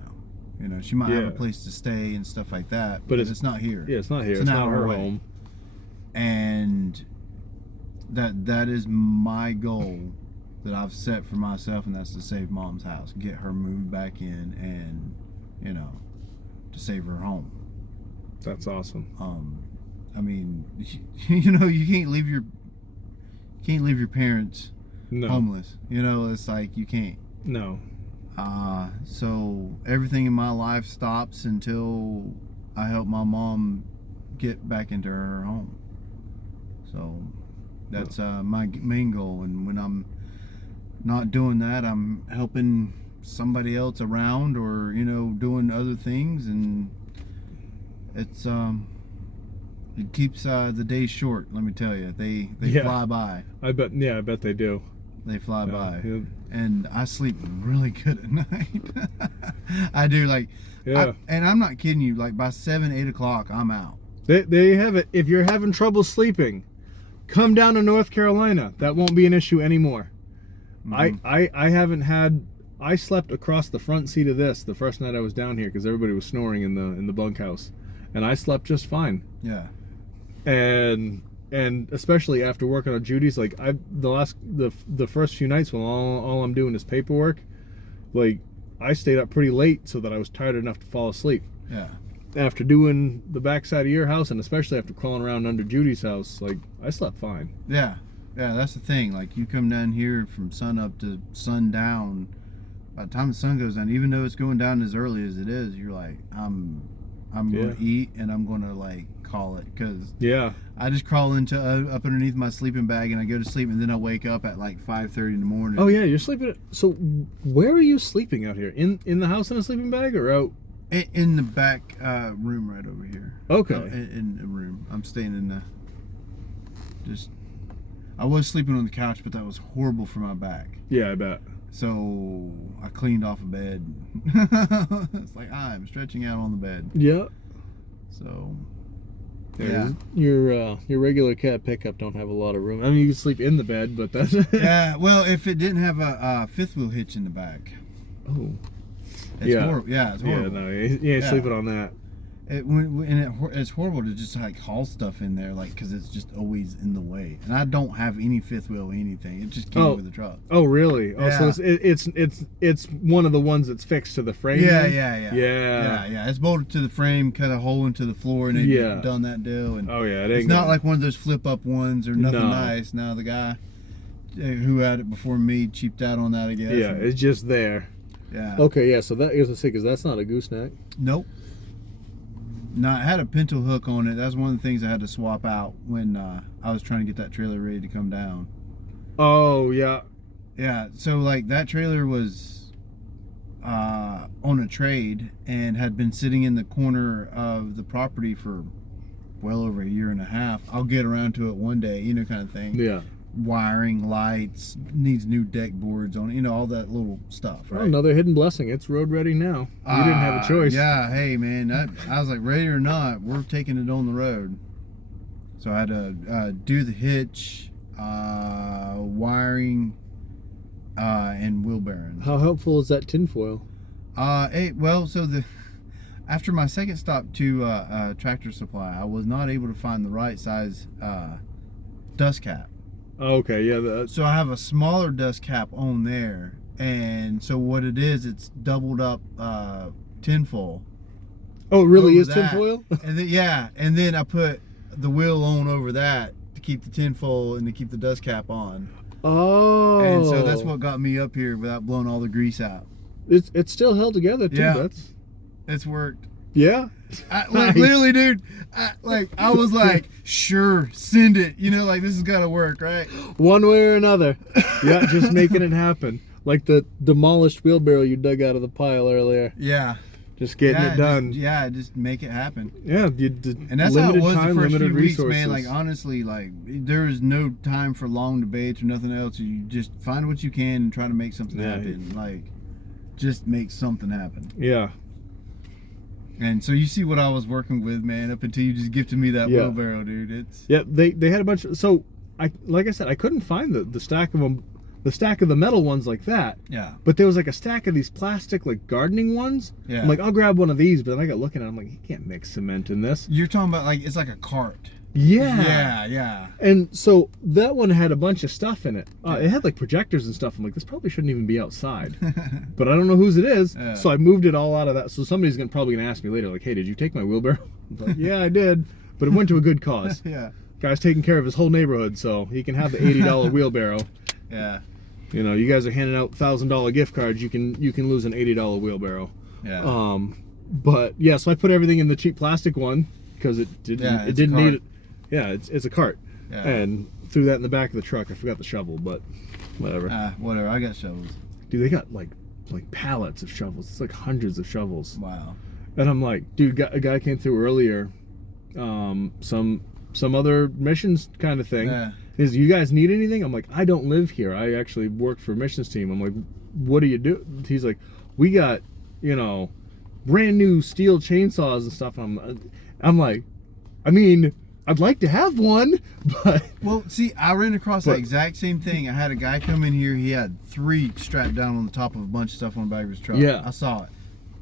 She might have Yeah. a place to stay and stuff like that, But but it's- it's not here. yeah. It's not here. It's It's an not hour her away. home. And that is my goal that I've set for myself, and that's to save mom's house, get her moved back in, and to save her home. That's awesome. I mean, you can't leave your parents No, homeless. It's like you can't. no. So everything in my life stops until I help my mom get back into her home. So that's my main goal. And when I'm not doing that, I'm helping somebody else around, or doing other things, and it's it keeps the days short. Let me tell you, they Yeah. fly by. I bet they do. They fly Yeah, by. yeah. And I sleep really good at night. I do, like, Yeah. and I'm not kidding you. Like by 7, 8 o'clock, I'm out. There you have it. If you're having trouble sleeping, come down to North Carolina. That won't be an issue anymore. Mhm. I haven't had. I slept across the front seat of this the first night I was down here because everybody was snoring in the bunkhouse, and I slept just fine. Yeah. And especially after working on Judy's, like the first few nights when all I'm doing is paperwork, like I stayed up pretty late so that I was tired enough to fall asleep. Yeah. After doing the backside of your house, and especially after crawling around under Judy's house, like I slept fine. Yeah. Yeah. That's the thing. Like you come down here from sun up to sundown. By the time the sun goes down, even though it's going down as early as it is, you're like, I'm going to eat, and I'm going to like call it, because Yeah. I just crawl into up underneath my sleeping bag, and I go to sleep, and then I wake up at like 5:30 in the morning. Oh yeah, you're sleeping. So where are you sleeping out here? In the house in a sleeping bag or out? In the back room right over here. Okay. In the room. I'm staying in the. I was sleeping on the couch, but that was horrible for my back. Yeah, I bet. So I cleaned off a bed. It's like I'm stretching out on the bed. Yeah. So. Yeah. Your regular cat pickup don't have a lot of room. I mean, you can sleep in the bed, but that's. Yeah. Well, if it didn't have a fifth wheel hitch in the back. Oh. It's Yeah. horrible. Yeah, it's horrible. Yeah, no, you ain't Yeah. sleeping on that. It's horrible to just like haul stuff in there, like, because it's just always in the way. And I don't have any fifth wheel anything. It just came with the truck. Oh, really? Oh, so Yeah. it's one of the ones that's fixed to the frame. Yeah, then? yeah. Yeah. It's bolted to the frame, cut a hole into the floor, and they Yeah. just done that deal. And Oh yeah, it ain't. it's not gonna- like one of those flip up ones or nothing No. nice. Now the guy who had it before me cheaped out on that, I guess. Yeah, And- it's just there. yeah. Okay, yeah. So that is a say because that's not a gooseneck. Nope. No, it had a pinto hook on it. That's one of the things I had to swap out when I was trying to get that trailer ready to come down. Oh yeah. Yeah, so like that trailer was on a trade and had been sitting in the corner of the property for well over a year and a half. I'll get around to it one day, kind of thing. Yeah. Wiring, lights, needs new deck boards on it, all that little stuff, Oh, right? another hidden blessing. It's road ready now. You didn't have a choice. Yeah, hey man, I was like, ready or not, we're taking it on the road. So I had to do the hitch, wiring, and wheel bearings. How helpful is that tinfoil? Hey, well, so After my second stop to Tractor Supply, I was not able to find the right size dust cap. Okay, yeah. So I have a smaller dust cap on there, and so what it is, it's doubled up tinfoil. Oh, it really over is that. tinfoil? And then and then I put the wheel on over that to keep the tinfoil and to keep the dust cap on. Oh. And so that's what got me up here without blowing all the grease out. It's still held together too. Yeah. That's It's worked. yeah. Like literally, dude. I was like, sure, send it. You know, like this has got to work, right? One way or another. Yeah, just making it happen. Like the demolished wheelbarrow you dug out of the pile earlier. Yeah. Just getting it done. Just make it happen. Yeah, And that's how it was time, the first limited few weeks, resources. man. Like honestly, like there is no time for long debates or nothing else. You just find what you can and try to make something Yeah. happen. Like, just make something happen. Yeah. And so you see what I was working with, man. Up until you just gifted me that Yeah. wheelbarrow, dude. It's Yeah, they had a bunch of, so like I said, I couldn't find the stack of them, the stack of the metal ones like that. yeah, But there was like a stack of these plastic like gardening ones. yeah. I'm like, I'll grab one of these, but then I got looking at it, I'm like, you can't mix cement in this. You're talking about like it's like a cart. Yeah. Yeah. And so that one had a bunch of stuff in it. It had like projectors and stuff. I'm like, this probably shouldn't even be outside. But I don't know whose it is. Yeah. So I moved it all out of that. So somebody's probably gonna ask me later, like, hey, did you take my wheelbarrow? I'm like, yeah, I did. But it went to a good cause. Yeah. Guy's taking care of his whole neighborhood, so he can have the $80 wheelbarrow. Yeah. You know, you guys are handing out $1,000 gift cards. You can lose an $80 wheelbarrow. Yeah. But yeah, so I put everything in the cheap plastic one because it didn't need it. Yeah, it's a cart. Yeah. And threw that in the back of the truck. I forgot the shovel, but whatever. Whatever. I got shovels. Dude, they got like pallets of shovels. It's like hundreds of shovels. Wow. And I'm like, dude, a guy came through earlier. Some other missions kind of thing. Yeah. Is you guys need anything? I'm like, I don't live here. I actually work for a missions team. I'm like, what do you do? He's like, we got, brand new steel chainsaws and stuff. I'm like, I mean, I'd like to have one, but Well, see, I ran across the exact same thing. I had a guy come in here. He had 3 strapped down on the top of a bunch of stuff on the back of his truck. Yeah. I saw it.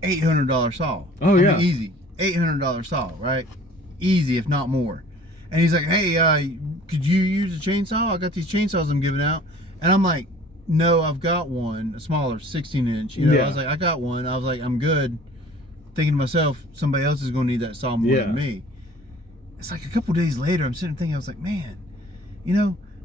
$800 saw. Oh, I yeah. mean, easy. $800 saw, right? Easy, if not more. And he's like, hey, could you use a chainsaw? I got these chainsaws I'm giving out. And I'm like, no, I've got one, a smaller 16-inch. Yeah. I was like, I got one. I was like, I'm good. Thinking to myself, somebody else is going to need that saw more than me. It's like a couple days later, I'm sitting thinking, I was like, man,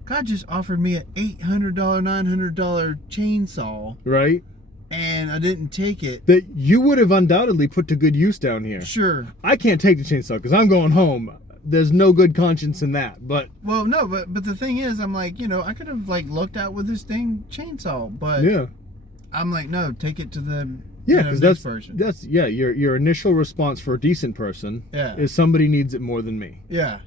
God just offered me an $800, $900 chainsaw, right? and I didn't take it. That you would have undoubtedly put to good use down here. Sure. I can't take the chainsaw because I'm going home. There's no good conscience in that. But Well, no, but the thing is, I'm like, I could have like looked out with this thing chainsaw, but yeah, I'm like, no, take it to the because next person. that's your initial response for a decent person Yeah. is somebody needs it more than me. Yeah.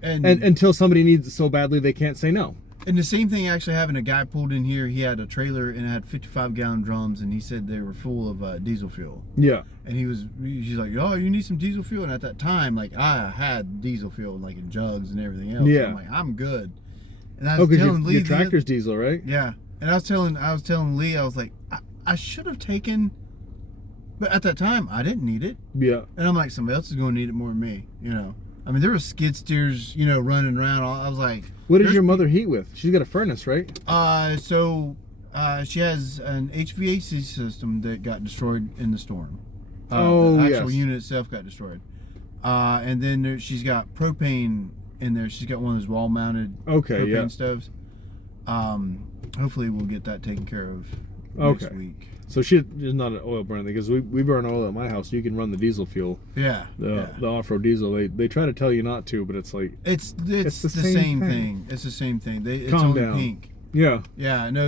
And Until somebody needs it so badly they can't say no. And the same thing actually happened. A guy pulled in here. He had a trailer and it had 55-gallon drums, and he said they were full of diesel fuel. Yeah. And he's like, oh, you need some diesel fuel? And at that time, like, I had diesel fuel like in jugs and everything else. Yeah. I'm like, I'm good. And I was Because telling Lee, your tractor's diesel, right? yeah. And I was telling Lee, I was like, I should have taken, but at that time I didn't need it. Yeah. And I'm like, somebody else is going to need it more than me. I mean, there were skid steers, running around. I was like, What does there's- your mother heat with? She's got a furnace, right? So she has an HVAC system that got destroyed in the storm. Oh, the actual yes. unit itself got destroyed. And then she's got propane in there. She's got one of those wall-mounted Okay, propane yeah. stoves. Hopefully we'll get that taken care of next Okay. week. So she's not an oil burner because we burn oil at my house. You can run the diesel fuel, Yeah. the off-road diesel. They try to tell you not to, but it's like It's the It's the same same thing. thing. It's the same thing. It's Calm only down. pink. yeah. Yeah, no.